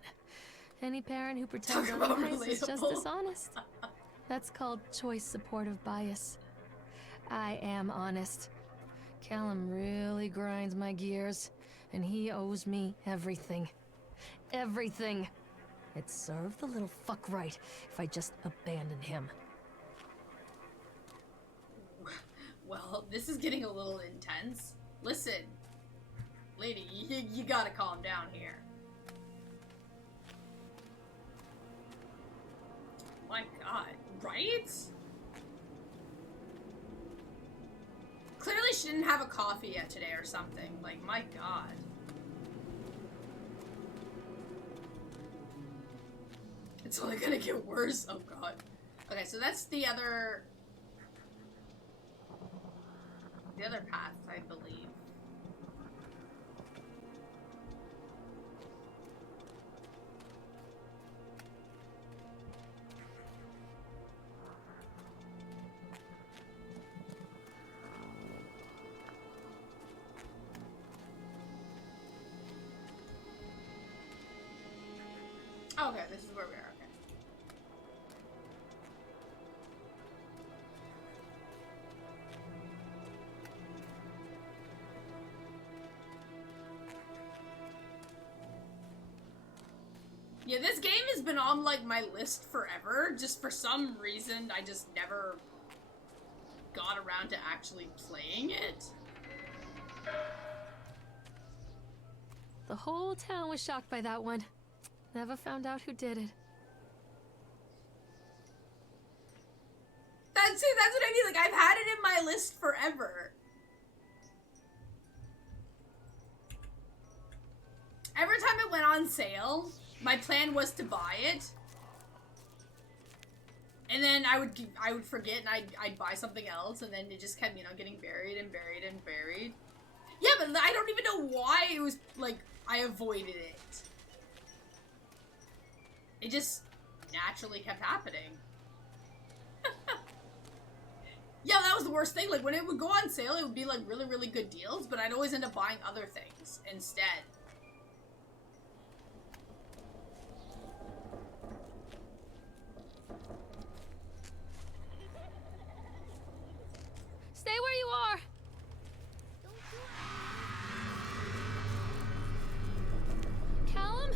Any parent who pretends Talk about otherwise is just relatable. dishonest. That's called choice supportive bias. I am honest. Callum really grinds my gears, and he owes me everything. Everything. It'd serve the little fuck right if I just abandoned him. Well, this is getting a little intense. Listen, lady, you gotta calm down here. My god, right? Clearly she didn't have a coffee yet today or something. Like, my god. It's only gonna get worse. Oh god. Okay, so that's the other path, I believe. Okay, this is where we are. Okay. Yeah, this game has been on, like, my list forever. Just for some reason, I just never got around to actually playing it. The whole town was shocked by that one. Never found out who did it. That's what I mean. Like, I've had it in my list forever. Every time it went on sale, my plan was to buy it. And then I would forget and I'd buy something else, and then it just kept, you know, getting buried and buried and buried. Yeah, but I don't even know why it was, like, I avoided it. It just naturally kept happening. Yeah, that was the worst thing. Like, when it would go on sale, it would be, like, really, really good deals, but I'd always end up buying other things instead. Stay where you are! Callum?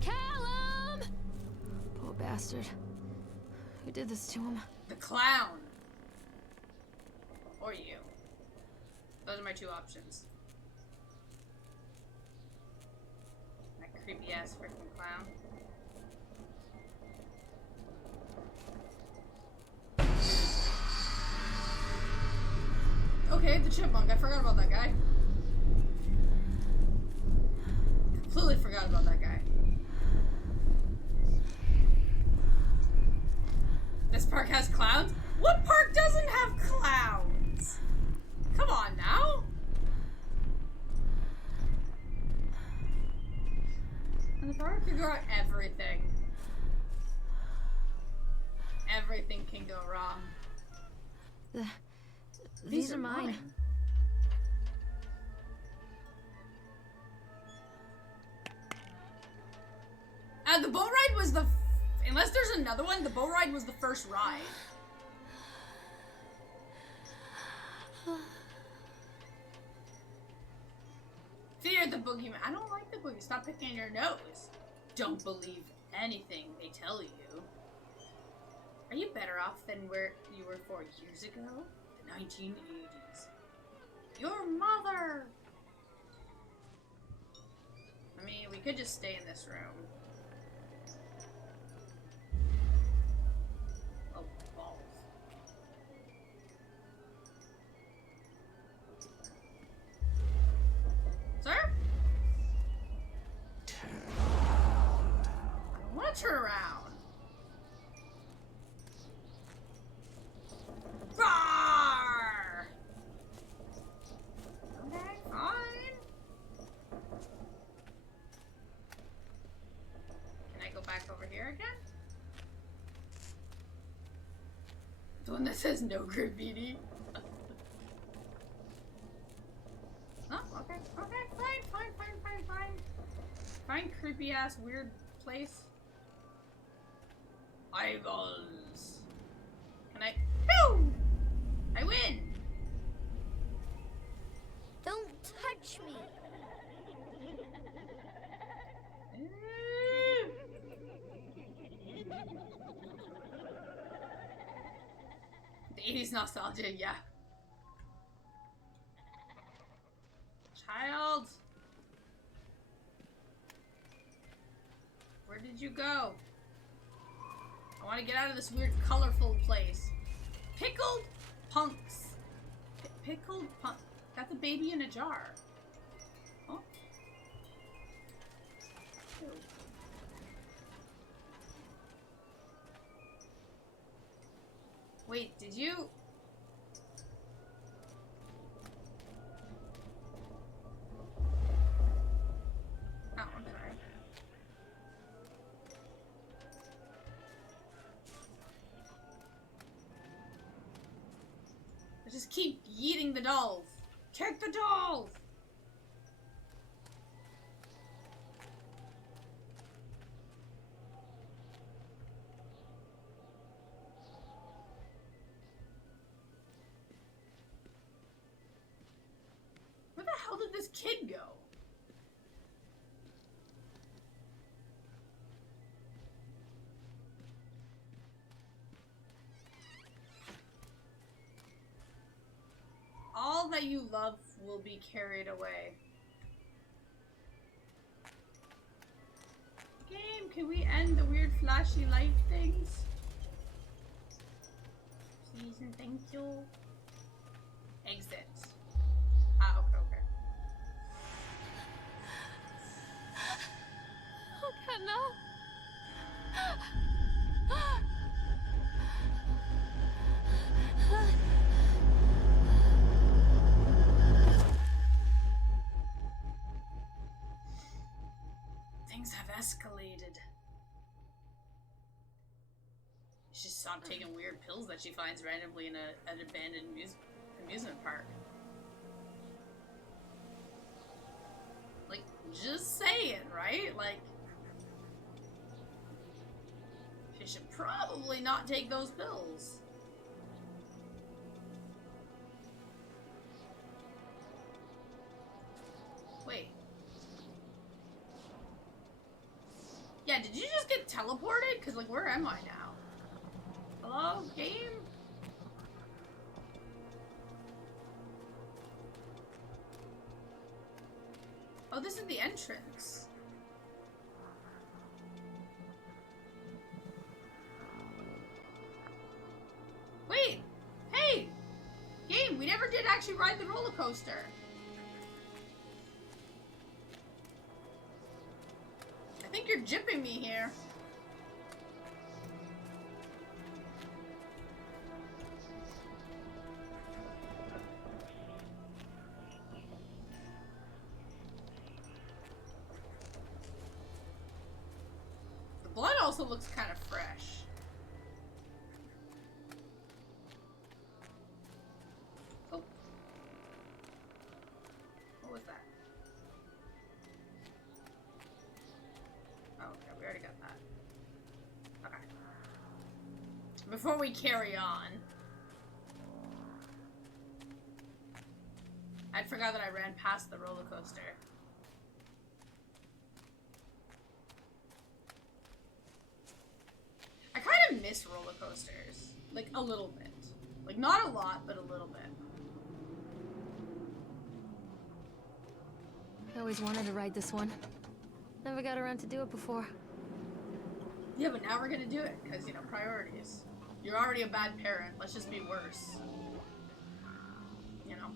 Callum! Poor bastard. Who did this to him? The clown. Or you. Those are my two options. That creepy ass freaking clown. Okay, the chipmunk. I forgot about that guy. Completely forgot about that guy. This park has clowns? What park doesn't have clowns? Come on now. And the park can go wrong everything. Everything can go wrong. These are mine. The boat ride was the... Unless there's another one, the boat ride was the first ride. Fear the boogeyman. I don't like the boogeyman. Stop picking your nose. Don't believe anything they tell you. Are you better off than where you were 4 years ago? The 1980s. Your mother! I mean, we could just stay in this room. Oh, balls. Sir? Turn around. I want to turn around. Roar! Okay, fine. Can I go back over here again? The one that says no graffiti. Oh, okay, fine. Fine, creepy ass weird place. Eyeballs. Can I? Pew! I win! Don't touch me. The 80s nostalgia, yeah. Child! Where did you go? I want to get out of this weird, colorful place. Pickled punks. Pickled punk. Got the baby in a jar. Oh. Ew. Wait, did you? Oh, I'm sorry. I just keep yeeting the dolls. Kick the dolls! Where the hell did this kid go? All that you love will be carried away. Game, can we end the weird flashy light things? Please and thank you. Exit. Ah, okay. Okay, no. Things have escalated. She stopped taking weird pills that she finds randomly in an abandoned amusement park. Like, just saying, right? Like, she should probably not take those pills. Wait. Yeah, did you just get teleported? Because, like, where am I now? Hello, game? Oh, this is the entrance. Wait! Hey! Game, we never did did actually ride the roller coaster. I think you're jipping me here. The blood also looks kind of fresh. Oh. What was that? Oh, okay, we already got that. Okay. Before we carry on, I forgot that I ran past the roller coaster. I kind of miss roller coasters. Like, a little bit. Like, not a lot, but a little bit. I always wanted to ride this one. Never got around to do it before. Yeah, but now we're gonna do it, because, you know, priorities. You're already a bad parent. Let's just be worse. You know?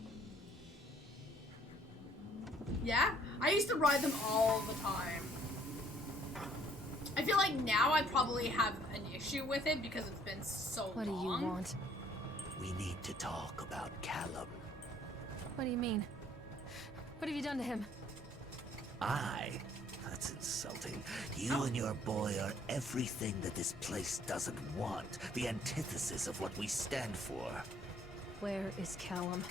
Yeah? I used to ride them all the time. I feel like now I probably have an issue with it because it's been so long. What do you want? We need to talk about Callum. What do you mean? What have you done to him? That's insulting. You and your boy are everything that this place doesn't want. The antithesis of what we stand for. Where is Callum?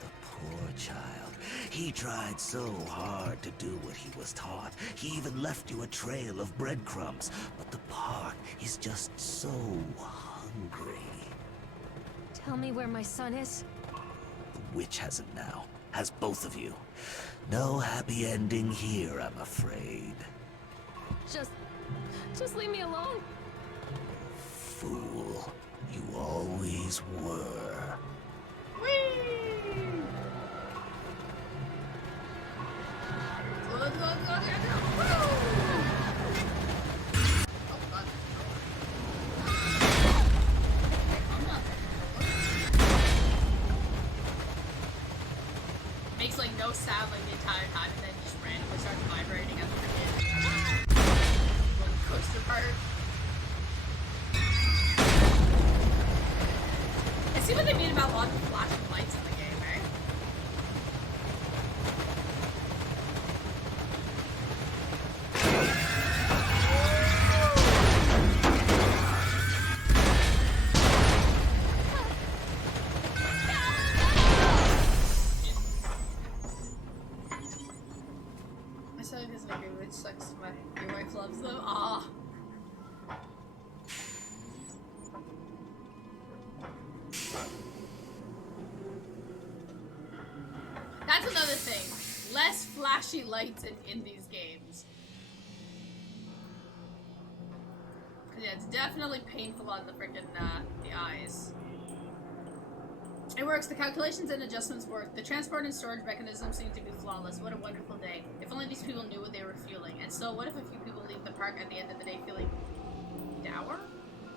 The poor child. He tried so hard to do what he was taught. He even left you a trail of breadcrumbs. But the park is just so hungry. Tell me where my son is. The witch has it now. Has both of you. No happy ending here, I'm afraid. Just leave me alone. Fool. You always were. Whee! Look, woo! Oh, God. I'm not makes like no sound like the entire time, and then just randomly starts vibrating at the freaking roller coaster part. I see what they mean about lots of flashing lights in the game, right? I said it isn't a good witch sucks your wife loves them. Ah. That's another thing. Less flashy lights in these games. Cause yeah, it's definitely painful on the freaking the eyes. It works. The calculations and adjustments work. The transport and storage mechanism seem to be flawless. What a wonderful day. If only these people knew what they were feeling. And so, what if a few people leave the park at the end of the day feeling dour?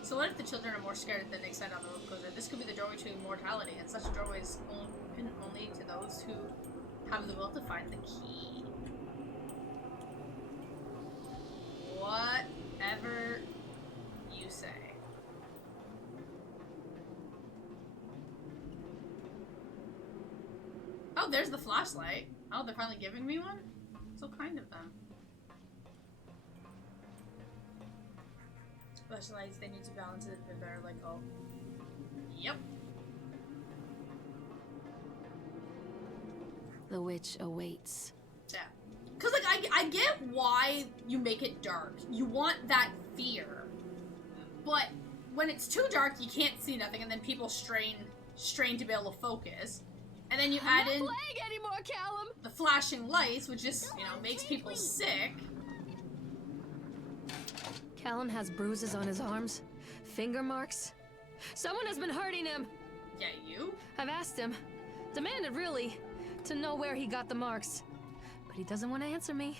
So what if the children are more scared than excited on the roller coaster? This could be the doorway to immortality, and such a doorway is open only to those who have the will to find the key. Whatever you say. Oh, there's the flashlight. Oh, they're finally giving me one? So kind of them. Flashlights, they need to balance it a bit better, like, oh. Yep. The witch awaits. Yeah. Cause like I get why you make it dark. You want that fear. But when it's too dark you can't see nothing and then people strain to be able to focus. And then you add in playing anymore, Callum. the flashing lights, which just, you know, makes people sick. Callum has bruises on his arms, finger marks. Someone has been hurting him. Yeah, you? I've asked him, demanded really, to know where he got the marks. But he doesn't want to answer me.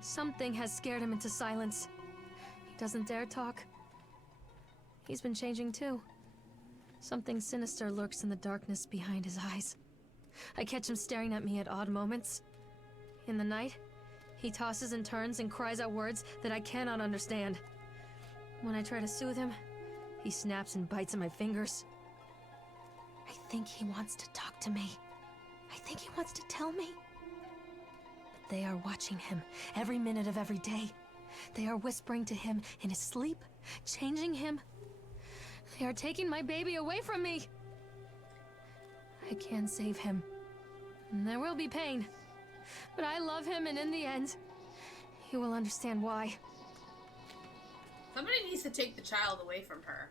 Something has scared him into silence. He doesn't dare talk. He's been changing too. Something sinister lurks in the darkness behind his eyes. I catch him staring at me at odd moments. In the night, he tosses and turns and cries out words that I cannot understand. When I try to soothe him, he snaps and bites at my fingers. I think he wants to talk to me. I think he wants to tell me. But they are watching him every minute of every day. They are whispering to him in his sleep, changing him. They are taking my baby away from me. I can save him. And there will be pain. But I love him, and in the end, he will understand why. Somebody needs to take the child away from her.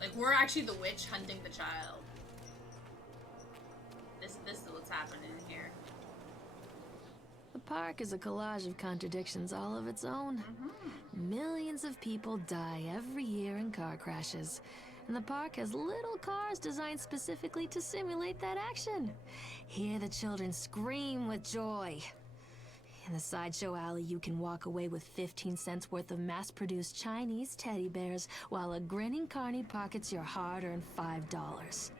Like, we're actually the witch hunting the child. This is what's happening here. The park is a collage of contradictions all of its own. Millions of people die every year in car crashes. And the park has little cars designed specifically to simulate that action. Hear the children scream with joy. In the sideshow alley, you can walk away with 15 cents worth of mass-produced Chinese teddy bears, while a grinning carny pockets your hard-earned $5.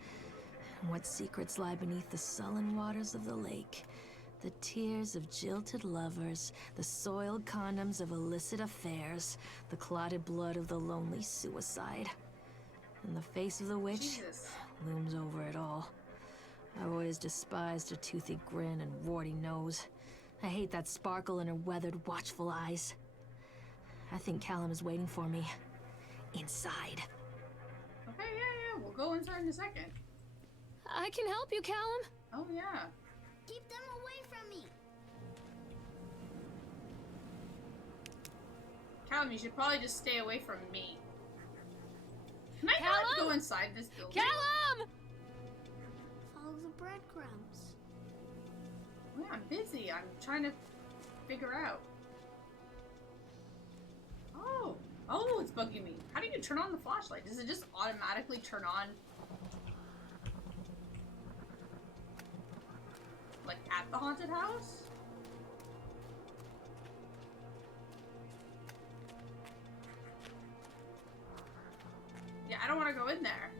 And what secrets lie beneath the sullen waters of the lake? The tears of jilted lovers, the soiled condoms of illicit affairs, the clotted blood of the lonely suicide. And the face of the witch Jesus. looms over it all. I've always despised her toothy grin and warty nose. I hate that sparkle in her weathered, watchful eyes. I think Callum is waiting for me. Inside. Okay, yeah, we'll go inside in a second. I can help you, Callum. Oh, yeah. Keep them away from me. Callum, you should probably just stay away from me. Can I Callum? not go inside this building? Callum! Follow the breadcrumbs. Yeah, I'm busy. I'm trying to figure out. Oh, it's bugging me. How do you turn on the flashlight? Does it just automatically turn on? Like at the haunted house? Yeah, I don't want to go in there.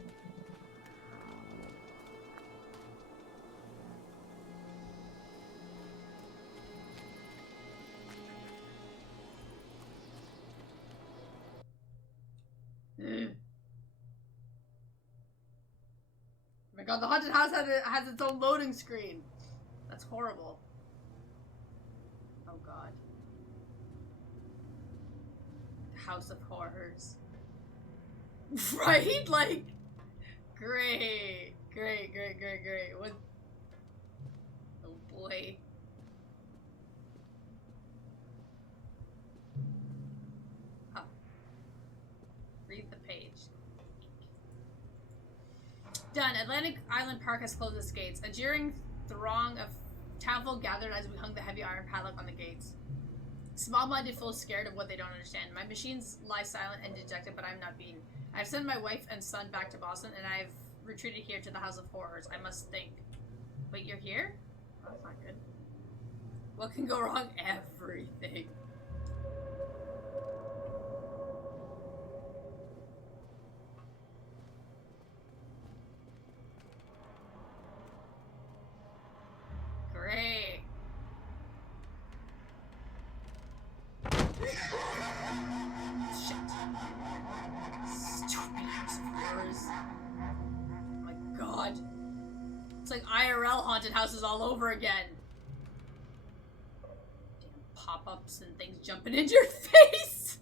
Ugh. Oh my god, the haunted house has its own loading screen. That's horrible. Oh god. House of Horrors. Right? Like, great. What? Oh boy. Oh. Read the page. Done. Atlantic Island Park has closed its gates. A jeering throng of townfolk gathered as we hung the heavy iron padlock on the gates. Small-minded fools scared of what they don't understand. My machines lie silent and dejected, but I'm not beaten. I've sent my wife and son back to Boston, and I've retreated here to the House of Horrors. I must think. Wait, you're here? Oh, that's not good. What can go wrong? Everything. Great. Shit. Stupid House of Horrors. Oh my god. It's like IRL haunted houses all over again. Damn pop-ups and things jumping into your face.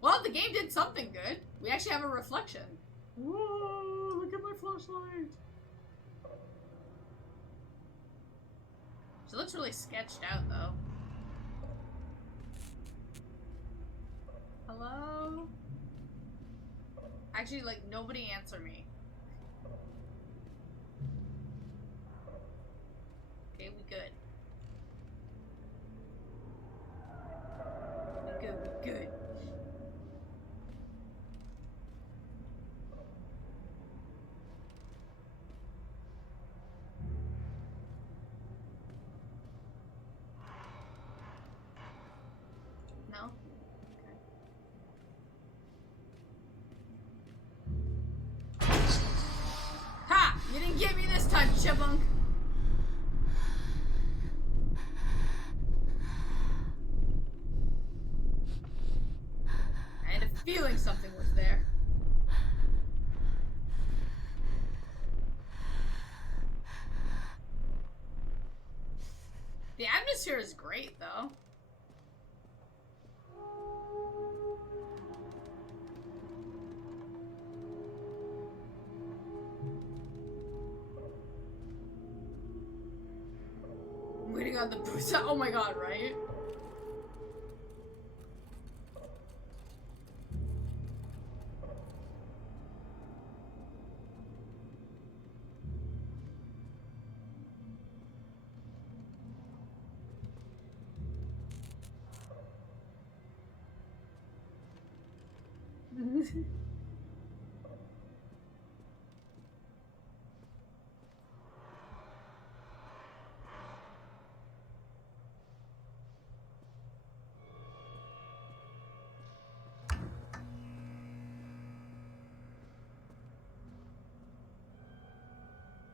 Well, the game did something good. We actually have a reflection. Whoa, look at my flashlight. She looks really sketched out, though. Hello? Actually, like, nobody answer me. Okay, we good. We good. chipmunk. I had a feeling something was there. The atmosphere is great, though. I'm waiting on the boots. Oh my god, right?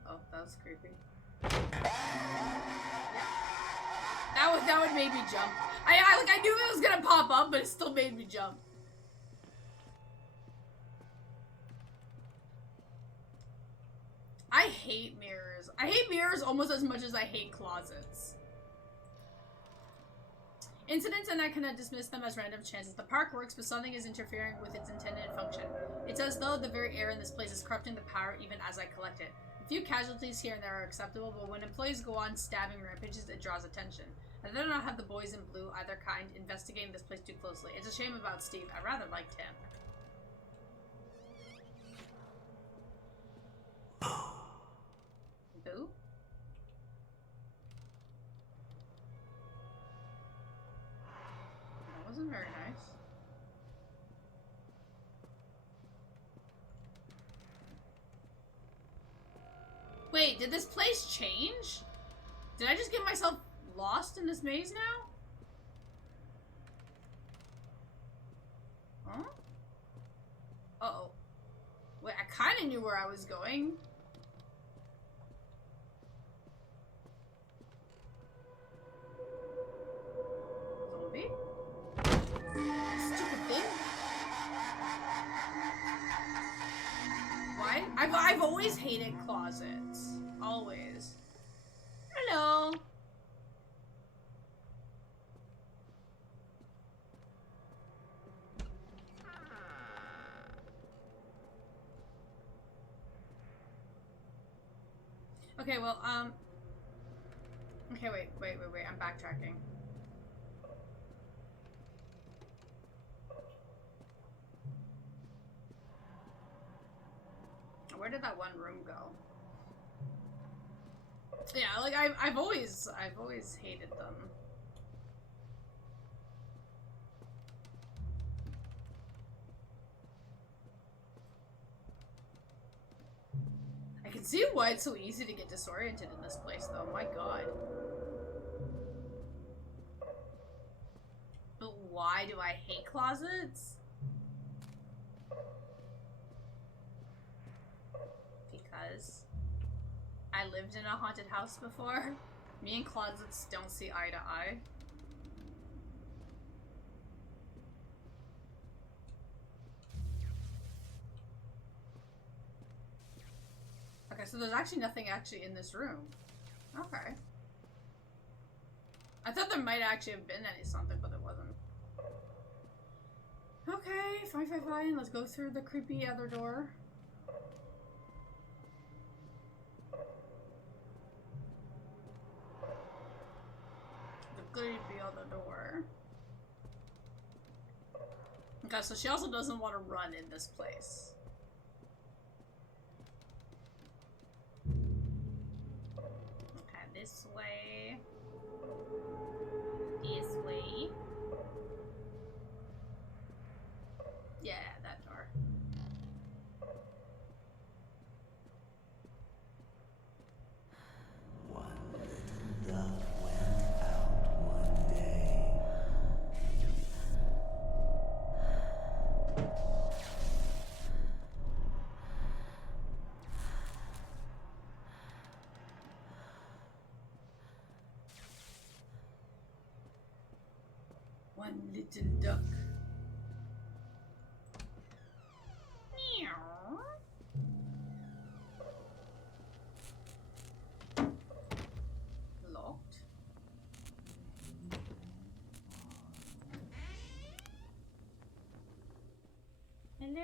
Oh, that was creepy. That would make me jump. I knew it was gonna pop up, but it still made me jump. I hate mirrors. I hate mirrors almost as much as I hate closets. Incidents, and I cannot dismiss them as random chances. The park works, but something is interfering with its intended function. It's as though the very air in this place is corrupting the power even as I collect it. A few casualties here and there are acceptable, but when employees go on stabbing rampages, it draws attention. I do not have the boys in blue, either kind, investigating this place too closely. It's a shame about Steve. I rather liked him. Boo? That wasn't very nice. Wait, did this place change? Did I just get myself lost in this maze now? Huh? Uh-oh. Wait, I kind of knew where I was going. Zombie? Stupid thing. Why? I've always hated closets. Always. Hello. Okay, well, okay, wait, I'm backtracking. Where did that one room go? Yeah, like, I've always hated them. I can see why it's so easy to get disoriented in this place, though. My god. But why do I hate closets? Because I lived in a haunted house before. Me and closets don't see eye to eye. Okay, so there's actually nothing actually in this room. Okay. I thought there might actually have been something, but it wasn't. Okay, fine. Let's go through the creepy other door. The creepy other door. Okay, so she also doesn't want to run in this place. This way. This way. Yeah, that door. One little dove went out one day. One little duck. Meow. Locked. Hello.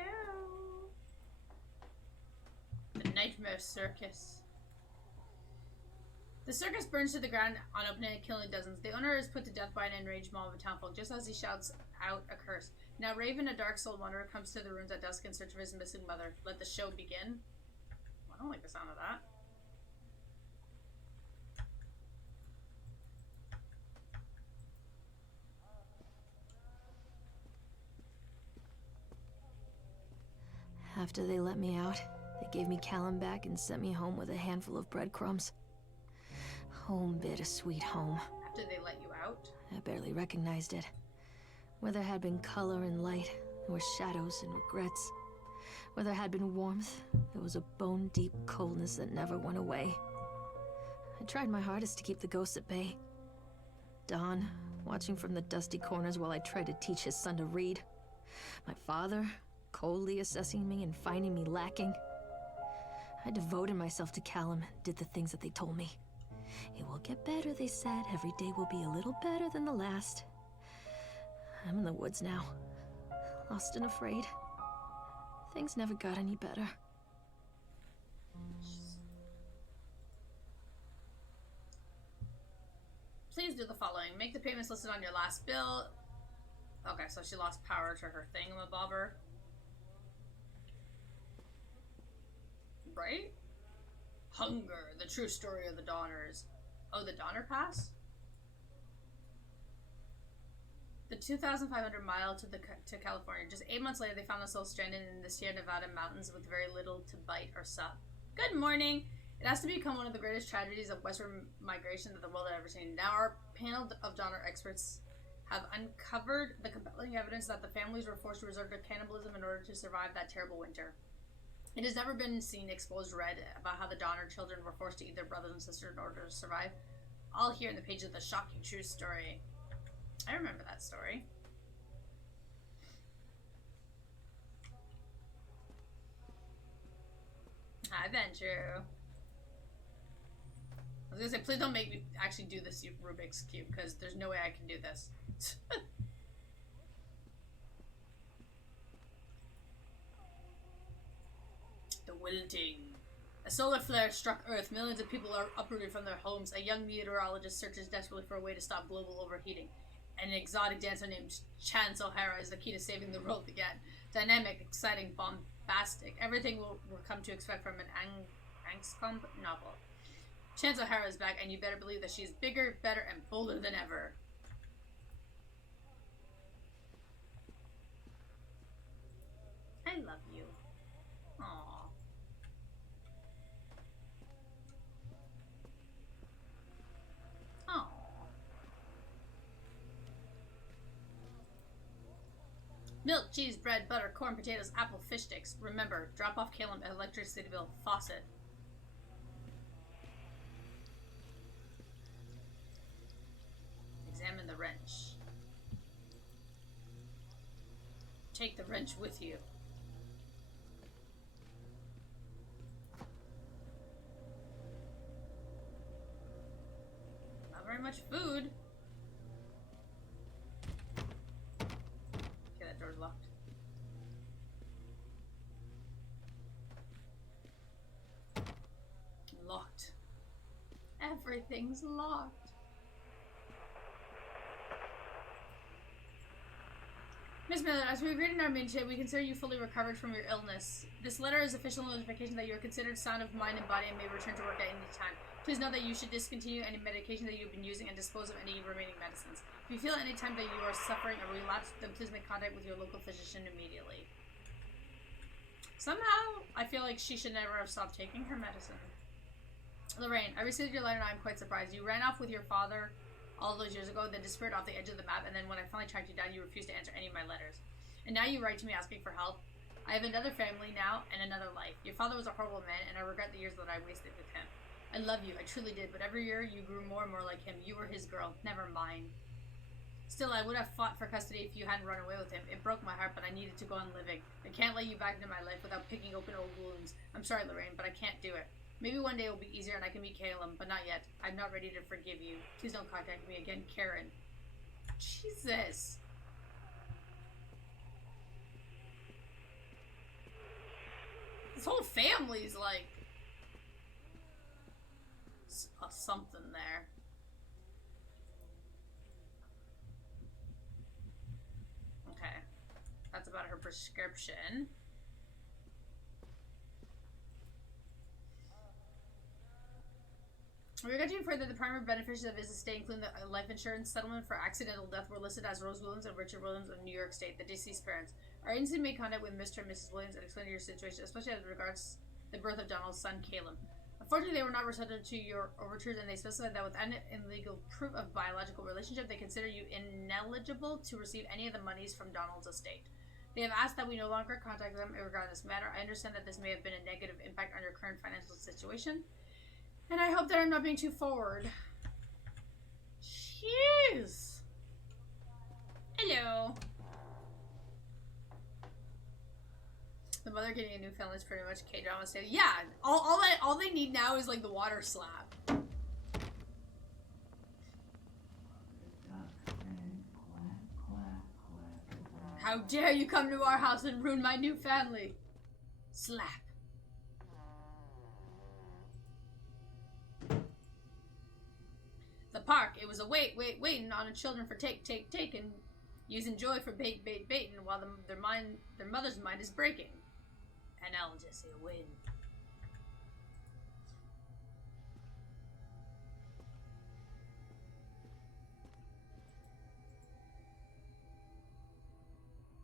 The Nightmare Circus. The circus burns to the ground on opening and killing dozens. The owner is put to death by an enraged mob of townfolk just as he shouts out a curse. Now Raven, a dark soul wanderer, comes to the ruins at dusk in search of his missing mother. Let the show begin. I don't like the sound of that. After they let me out, they gave me Callum back and sent me home with a handful of breadcrumbs. Home, bittersweet home. After they let you out? I barely recognized it. Where there had been color and light, there were shadows and regrets. Where there had been warmth, there was a bone-deep coldness that never went away. I tried my hardest to keep the ghosts at bay. Don, watching from the dusty corners while I tried to teach his son to read. My father, coldly assessing me and finding me lacking. I devoted myself to Callum and did the things that they told me. It will get better, they said. Every day will be a little better than the last. I'm in the woods now, lost and afraid. Things never got any better. Please do the following. Make the payments listed on your last bill. Okay, so she lost power to her thingamabobber. Right? Hunger, the true story of the Donners. Oh, the Donner Pass? The 2,500 mile to California. Just 8 months later, they found themselves stranded in the Sierra Nevada mountains with very little to bite or sup. Good morning! It has to become one of the greatest tragedies of westward migration that the world had ever seen. Now our panel of Donner experts have uncovered the compelling evidence that the families were forced to resort to cannibalism in order to survive that terrible winter. It has never been seen exposed read about how the Donner children were forced to eat their brothers and sisters in order to survive. All here in the page of the shocking true story. I remember that story. Hi, Venture. I was gonna say, please don't make me actually do this Rubik's Cube, because there's no way I can do this. The wilting. A solar flare struck Earth. Millions of people are uprooted from their homes. A young meteorologist searches desperately for a way to stop global overheating. An exotic dancer named Chance O'Hara is the key to saving the world again. Dynamic, exciting, bombastic. Everything we'll come to expect from an Aesmatv novel. Chance O'Hara is back, and you better believe that she's bigger, better, and bolder than ever. I love you. Aww. Aww. Milk, cheese, bread, butter, corn, potatoes, apple, fish sticks. Remember, drop off Caleb at electricity bill faucet. Examine the wrench. Take the wrench with you. Not very much food. Okay, that door's locked. Locked. Everything's locked. Miss Miller, as we agreed in our minute, we consider you fully recovered from your illness. This letter is official notification that you are considered sound of mind and body and may return to work at any time. Please know that you should discontinue any medication that you've been using and dispose of any remaining medicines. If you feel at any time that you are suffering a relapse, then please make contact with your local physician immediately. Somehow, I feel like she should never have stopped taking her medicine. Lorraine, I received your letter and I'm quite surprised. You ran off with your father all those years ago, then disappeared off the edge of the map, and then when I finally tracked you down, you refused to answer any of my letters. And now you write to me asking for help. I have another family now, and another life. Your father was a horrible man, and I regret the years that I wasted with him. I love you, I truly did, but every year you grew more and more like him. You were his girl, never mine. Still, I would have fought for custody if you hadn't run away with him. It broke my heart, but I needed to go on living. I can't let you back into my life without picking open old wounds. I'm sorry, Lorraine, but I can't do it. Maybe one day it will be easier and I can meet Caleb, but not yet. I'm not ready to forgive you. Please don't contact me again, Karen. Jesus. This whole family's like something there. Okay. That's about her prescription. Regarding further, the primary beneficiaries of his estate, including the life insurance settlement for accidental death, were listed as Rose Williams and Richard Williams of New York State, the deceased parents. Our agency made contact with Mr. and Mrs. Williams and explained your situation, especially as regards the birth of Donald's son, Caleb. Unfortunately, they were not receptive to your overtures, and they specified that without illegal proof of biological relationship, they consider you ineligible to receive any of the monies from Donald's estate. They have asked that we no longer contact them regarding this matter. I understand that this may have been a negative impact on your current financial situation, and I hope that I'm not being too forward. Jeez. Hello. The mother getting a new family is pretty much K-drama style. Yeah, all they need now is like the water slap. How dare you come to our house and ruin my new family? Slap. The park, it was a waiting on the children for take, and using joy for bait, and while their mother's mind is breaking. And I'll just say win.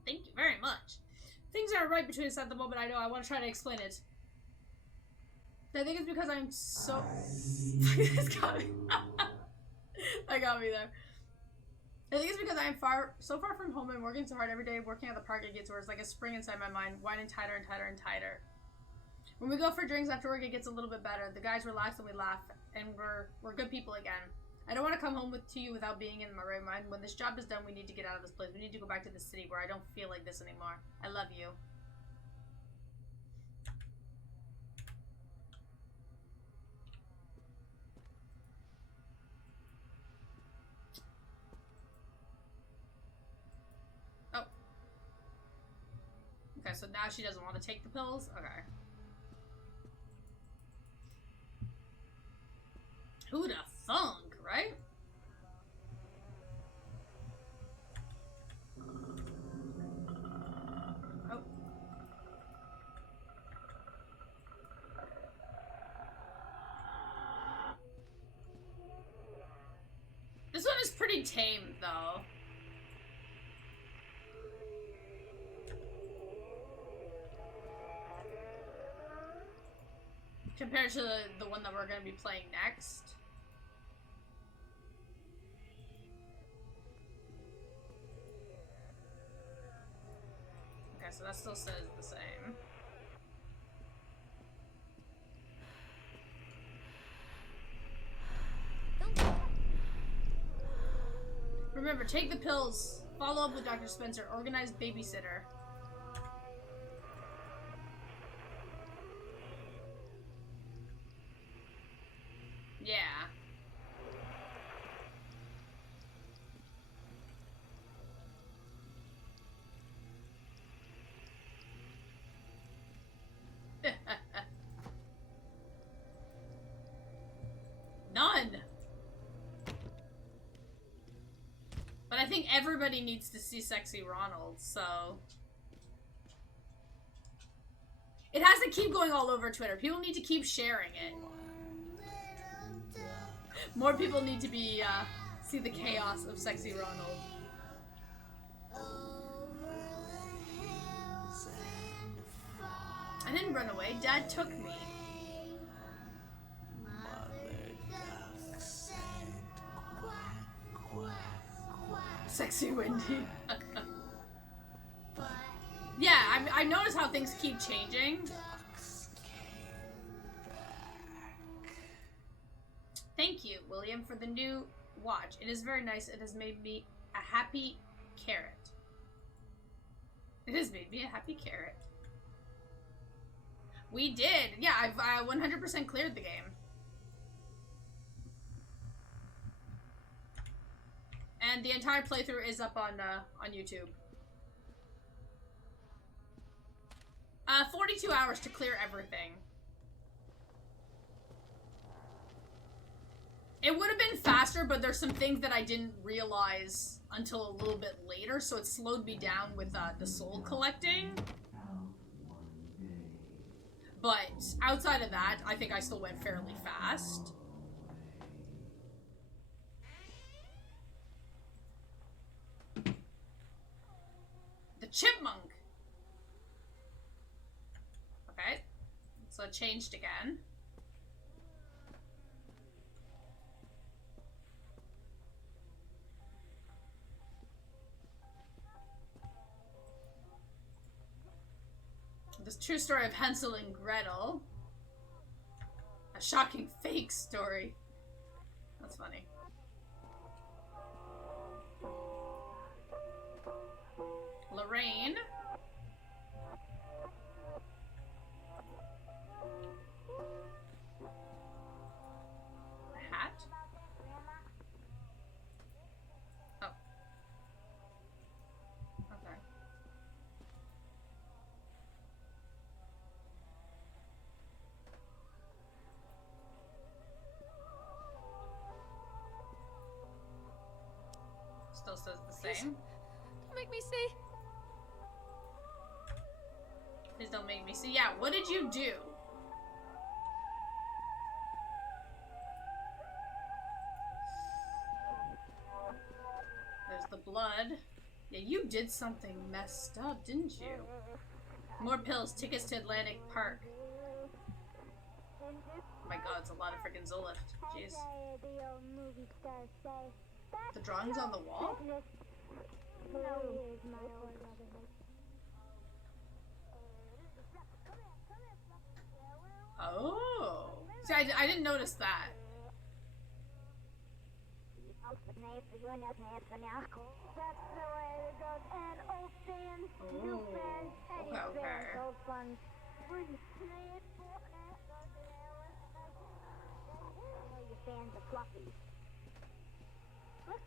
Thank you very much. Things aren't right between us at the moment, I know. I want to try to explain it. I think it's because I'm so... This got me. That got me there. I think it's because I am so far from home and working so hard every day, working at the park, it gets worse, like a spring inside my mind, winding tighter and tighter and tighter. When we go for drinks after work, it gets a little bit better. The guys relax and we laugh, and we're good people again. I don't want to come home to you without being in my right mind. When this job is done, we need to get out of this place. We need to go back to the city where I don't feel like this anymore. I love you. Okay, so now she doesn't want to take the pills? Okay. Who the funk, right? Oh. This one is pretty tame, though. Compared to the one that we're going to be playing next. Okay, so that still says the same. Remember, take the pills. Follow up with Dr. Spencer. Organize babysitter. Yeah. None. But I think everybody needs to see Sexy Ronald, so... It has to keep going all over Twitter. People need to keep sharing it. More people need to be, see the chaos of Sexy Ronald. I didn't run away. Dad took me. Sexy Wendy. Yeah, I noticed how things keep changing. Thank you, William, for the new watch. It is very nice. It has made me a happy carrot. It has made me a happy carrot. We did. Yeah, I've 100% cleared the game. And the entire playthrough is up on YouTube. 42 hours to clear everything. It would have been faster, but there's some things that I didn't realize until a little bit later, so it slowed me down with the soul collecting. But outside of that, I think I still went fairly fast. The chipmunk. Okay, so it changed again. This true story of Hansel and Gretel. A shocking fake story. That's funny. Lorraine. A hat. Oh. Okay. Still says the same. Don't make me see. Please don't make me see. Yeah, what did you do? There's the blood. Yeah, you did something messed up, didn't you? More pills, tickets to Atlantic Park. Oh my god, it's a lot of freaking Zolift. Jeez. The drawings on the wall? Oh. See, I didn't notice that. Oh. Okay, okay. Fans of fluffies. Look.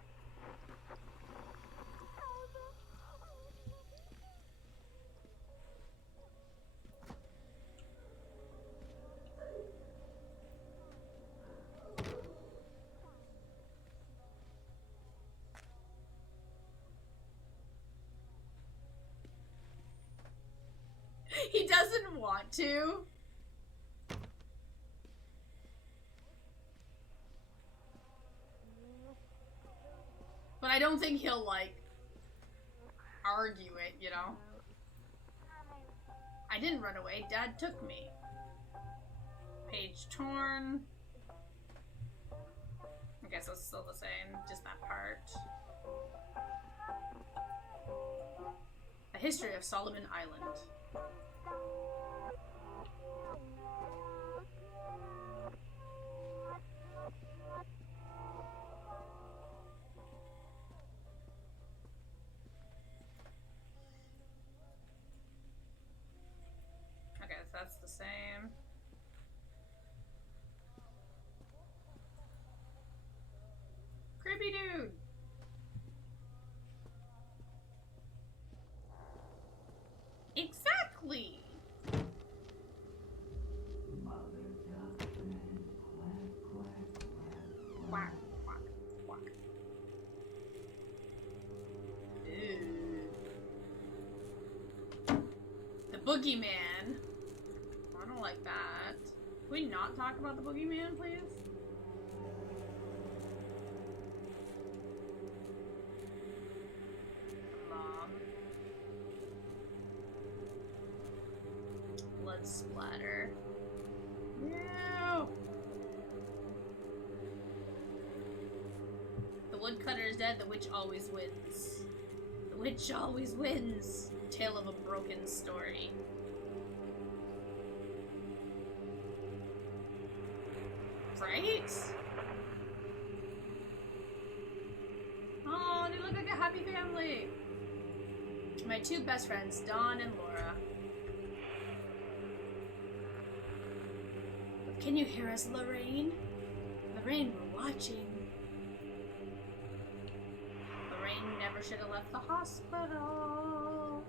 He doesn't want to. But I don't think he'll, like, argue it, you know? I didn't run away. Dad took me. Page torn. I guess it's still the same, just that part. A history of Solomon Island. Okay, so that's the same. Creepy dude! Exactly! Quack, quack, quack. Ew. The boogeyman. I don't like that. Can we not talk about the boogeyman, please? Mom. Blood splatter. No! The woodcutter is dead, the witch always wins. The witch always wins. Tale of a broken story. Right? Oh, they look like a happy my two best friends, Dawn and Laura. But can you hear us, Lorraine? Lorraine, we're watching. Lorraine never should have left the hospital.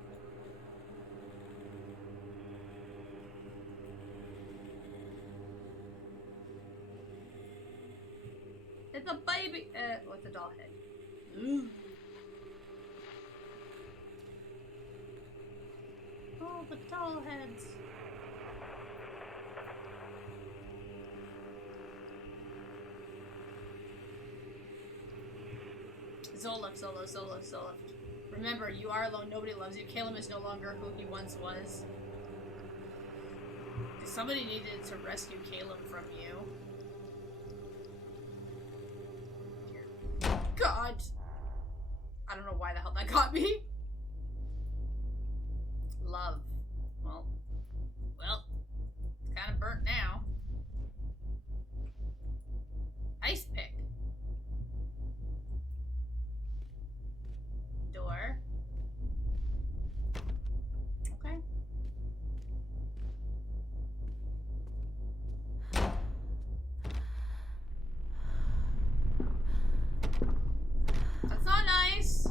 It's a baby. With a doll head. Ooh. Oh, the doll heads. Zolaf. Remember, you are alone. Nobody loves you. Caleb is no longer who he once was. Somebody needed to rescue Caleb from you. God! I don't know why the hell that got me. Love. Well, it's kind of burnt now. Ice pick. Door. Okay. That's not nice.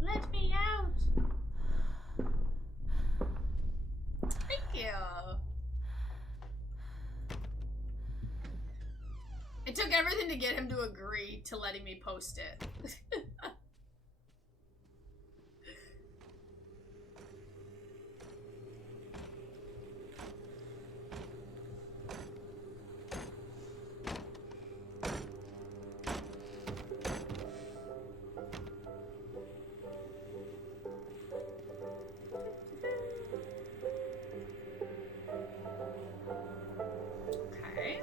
Let me out. Thank you. It took everything to get him to agree to letting me post it. Okay.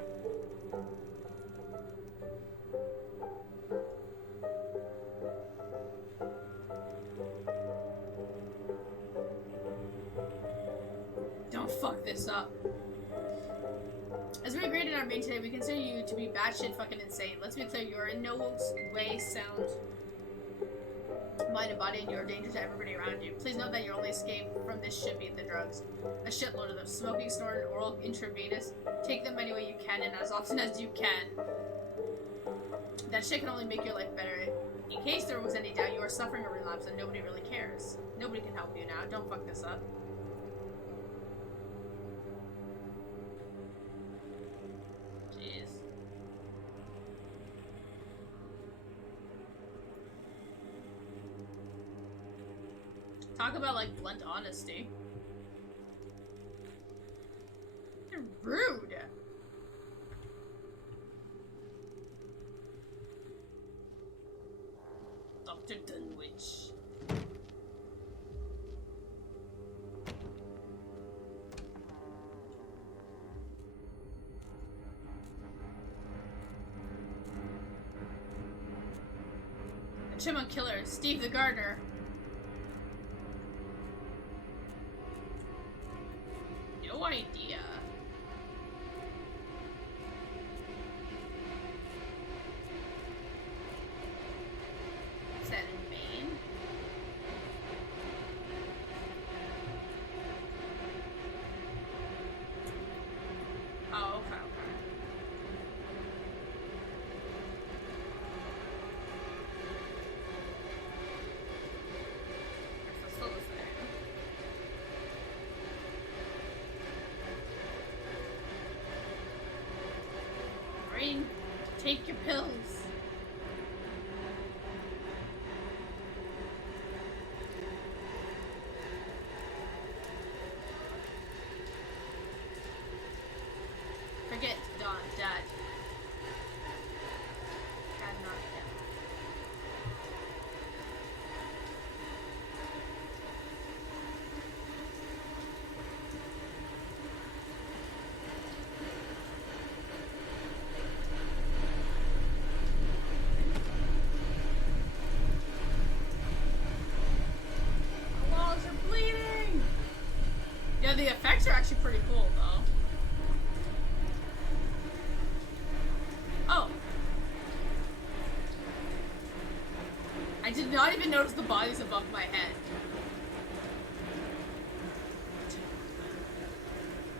Don't fuck this up. As we agreed in our meeting today, we consider you to be batshit fucking insane. Let's be clear, you are in no way sound mind and body, and you're a danger to everybody around you. Please note that your only escape from this should be the drugs. A shitload of them. Smoking, snorting, oral, intravenous. Take them any way you can and as often as you can. That shit can only make your life better. In case there was any doubt, you are suffering a relapse and nobody really cares. Nobody can help you now. Don't fuck this up. Jeez. Talk about, like, blunt honesty. You're rude. Dr. Dunwich. A chipmunk killer, Steve the gardener. No idea. Is that in Maine? Oh, okay. That's still the same. Lorraine, take your pills. Forget Dawn, Dad. Cannot get. The walls are bleeding! Yeah, the effects are actually pretty cool, though. I did not even notice notice the bodies above my head.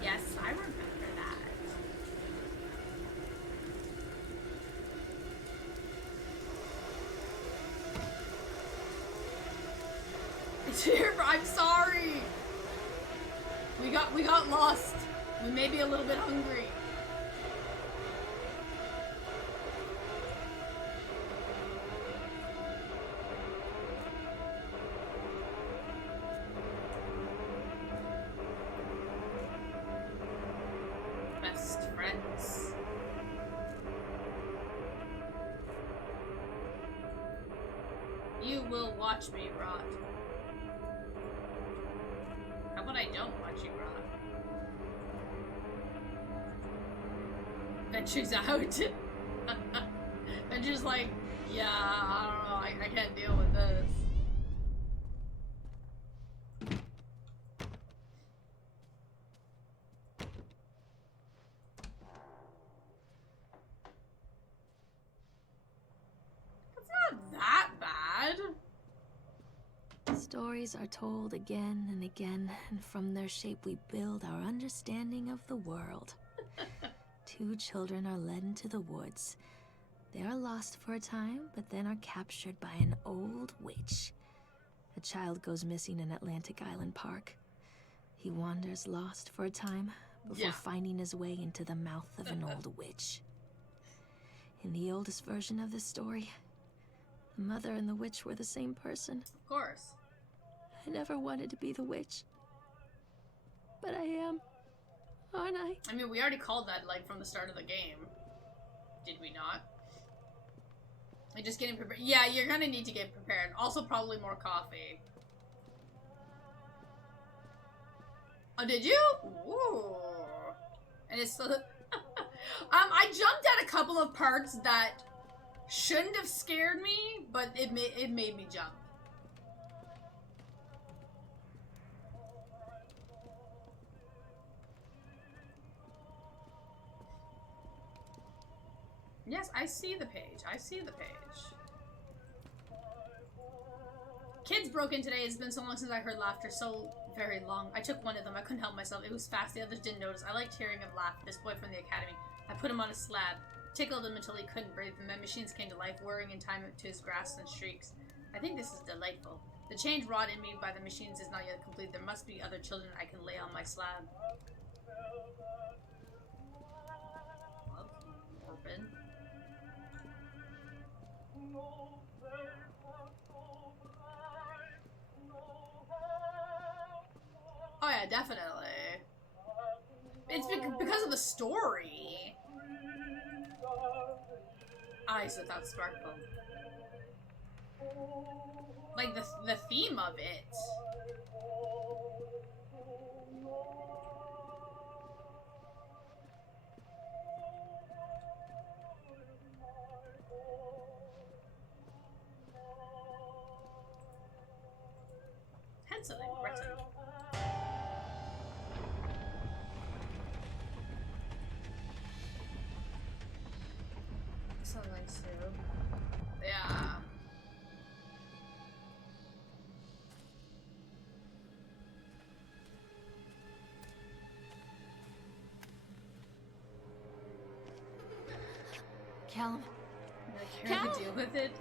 Yes, I remember that. It's here. I'm sorry. We got lost. We may be a little bit hungry. Best friends. You will watch me rot. How about I don't watch you rot? Venture's out. Venture's like, yeah, I don't know, I can't deal with this. It's not that bad. Stories are told again and again, and from their shape we build our understanding of the world. Two children are led into the woods. They are lost for a time, but then are captured by an old witch. A child goes missing in Atlantic Island Park. He wanders lost for a time before finding his way into the mouth of an old witch. In the oldest version of this story, the mother and the witch were the same person. Of course. I never wanted to be the witch. But I am. Aren't I? I mean, we already called that, like, from the start of the game. Did we not? Like, just getting prepared. Yeah, you're gonna need to get prepared. Also, probably more coffee. Oh, did you? Ooh. And it's so... I jumped at a couple of parts that shouldn't have scared me, but it made me jump. Yes, I see the page. I see the page. Kids broke in today. It's been so long since I heard laughter. So very long. I took one of them. I couldn't help myself. It was fast. The others didn't notice. I liked hearing him laugh. This boy from the academy. I put him on a slab. Tickled him until he couldn't breathe. And then machines came to life, whirring in time to his grasps and shrieks. I think this is delightful. The change wrought in me by the machines is not yet complete. There must be other children I can lay on my slab. Love Orphan. Oh yeah, definitely. It's because of the story. Eyes without sparkle. Like the theme of it. Pencil and written. Something too. Yeah. Callum. Care to deal with it.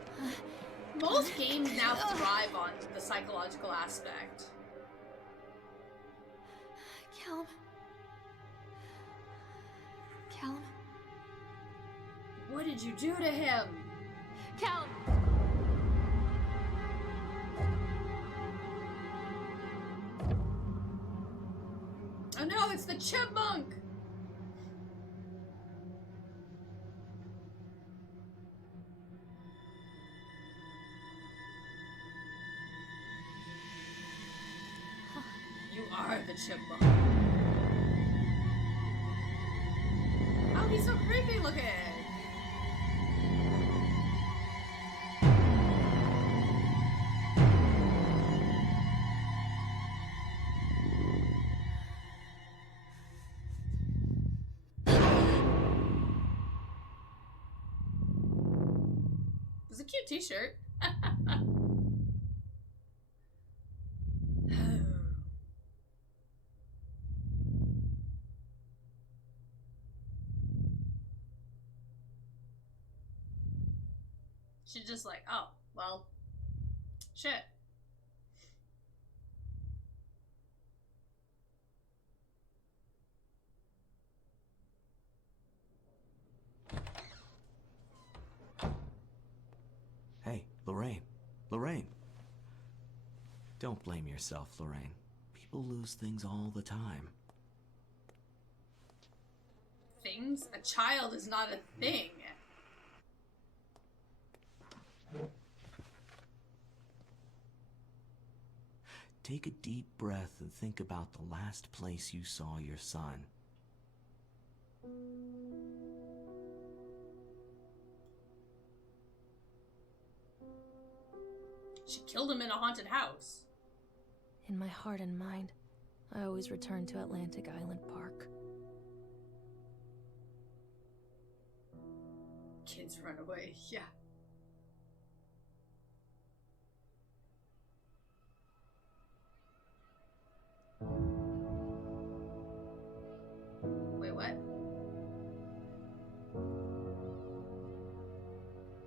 Most games now thrive on the psychological aspect. Callum. Callum. What did you do to him? Callum. Oh no, it's the chipmunk! You are the chipmunk. Oh, he's so creepy looking! It's a cute t-shirt. She's just like, oh, well, shit. Hey, Lorraine. Lorraine. Don't blame yourself, Lorraine. People lose things all the time. Things? A child is not a thing. Take a deep breath and think about the last place you saw your son. She killed him in a haunted house. In my heart and mind, I always return to Atlantic Island Park. Kids run away, yeah. Wait, what?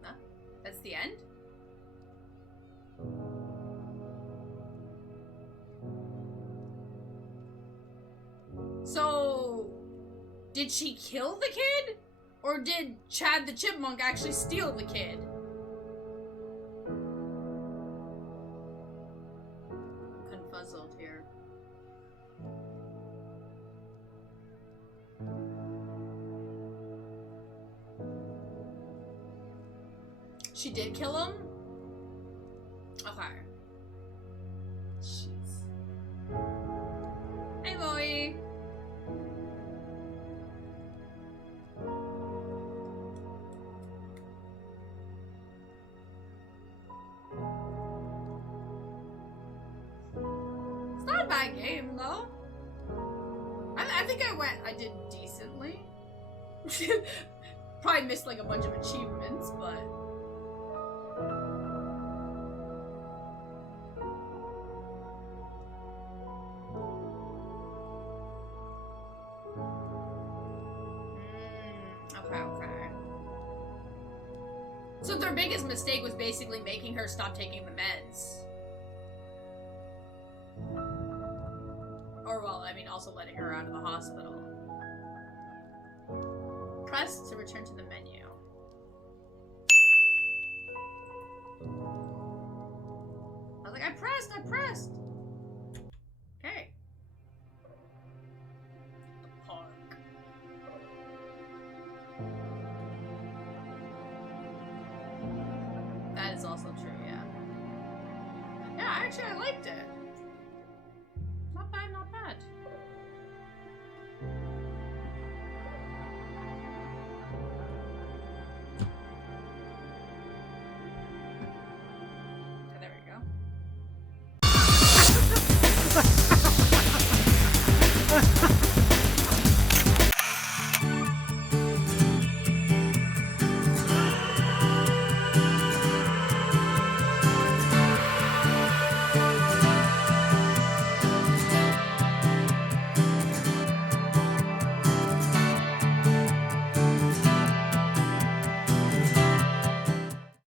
Huh? That's the end? So, did she kill the kid? Or did Chad the Chipmunk actually steal the kid? Confuzzled here. She did kill him? Okay. Jeez. Hey, boy. It's not a bad game, though. I think I did decently. Probably missed like a bunch of achievements, but... Okay. So their biggest mistake was basically making her stop taking the meds. Or, well, I mean, also letting her out of the hospital. Press to return to the menu. I was like, I pressed! Okay. The park. That is also true, yeah. Yeah, actually, I liked it.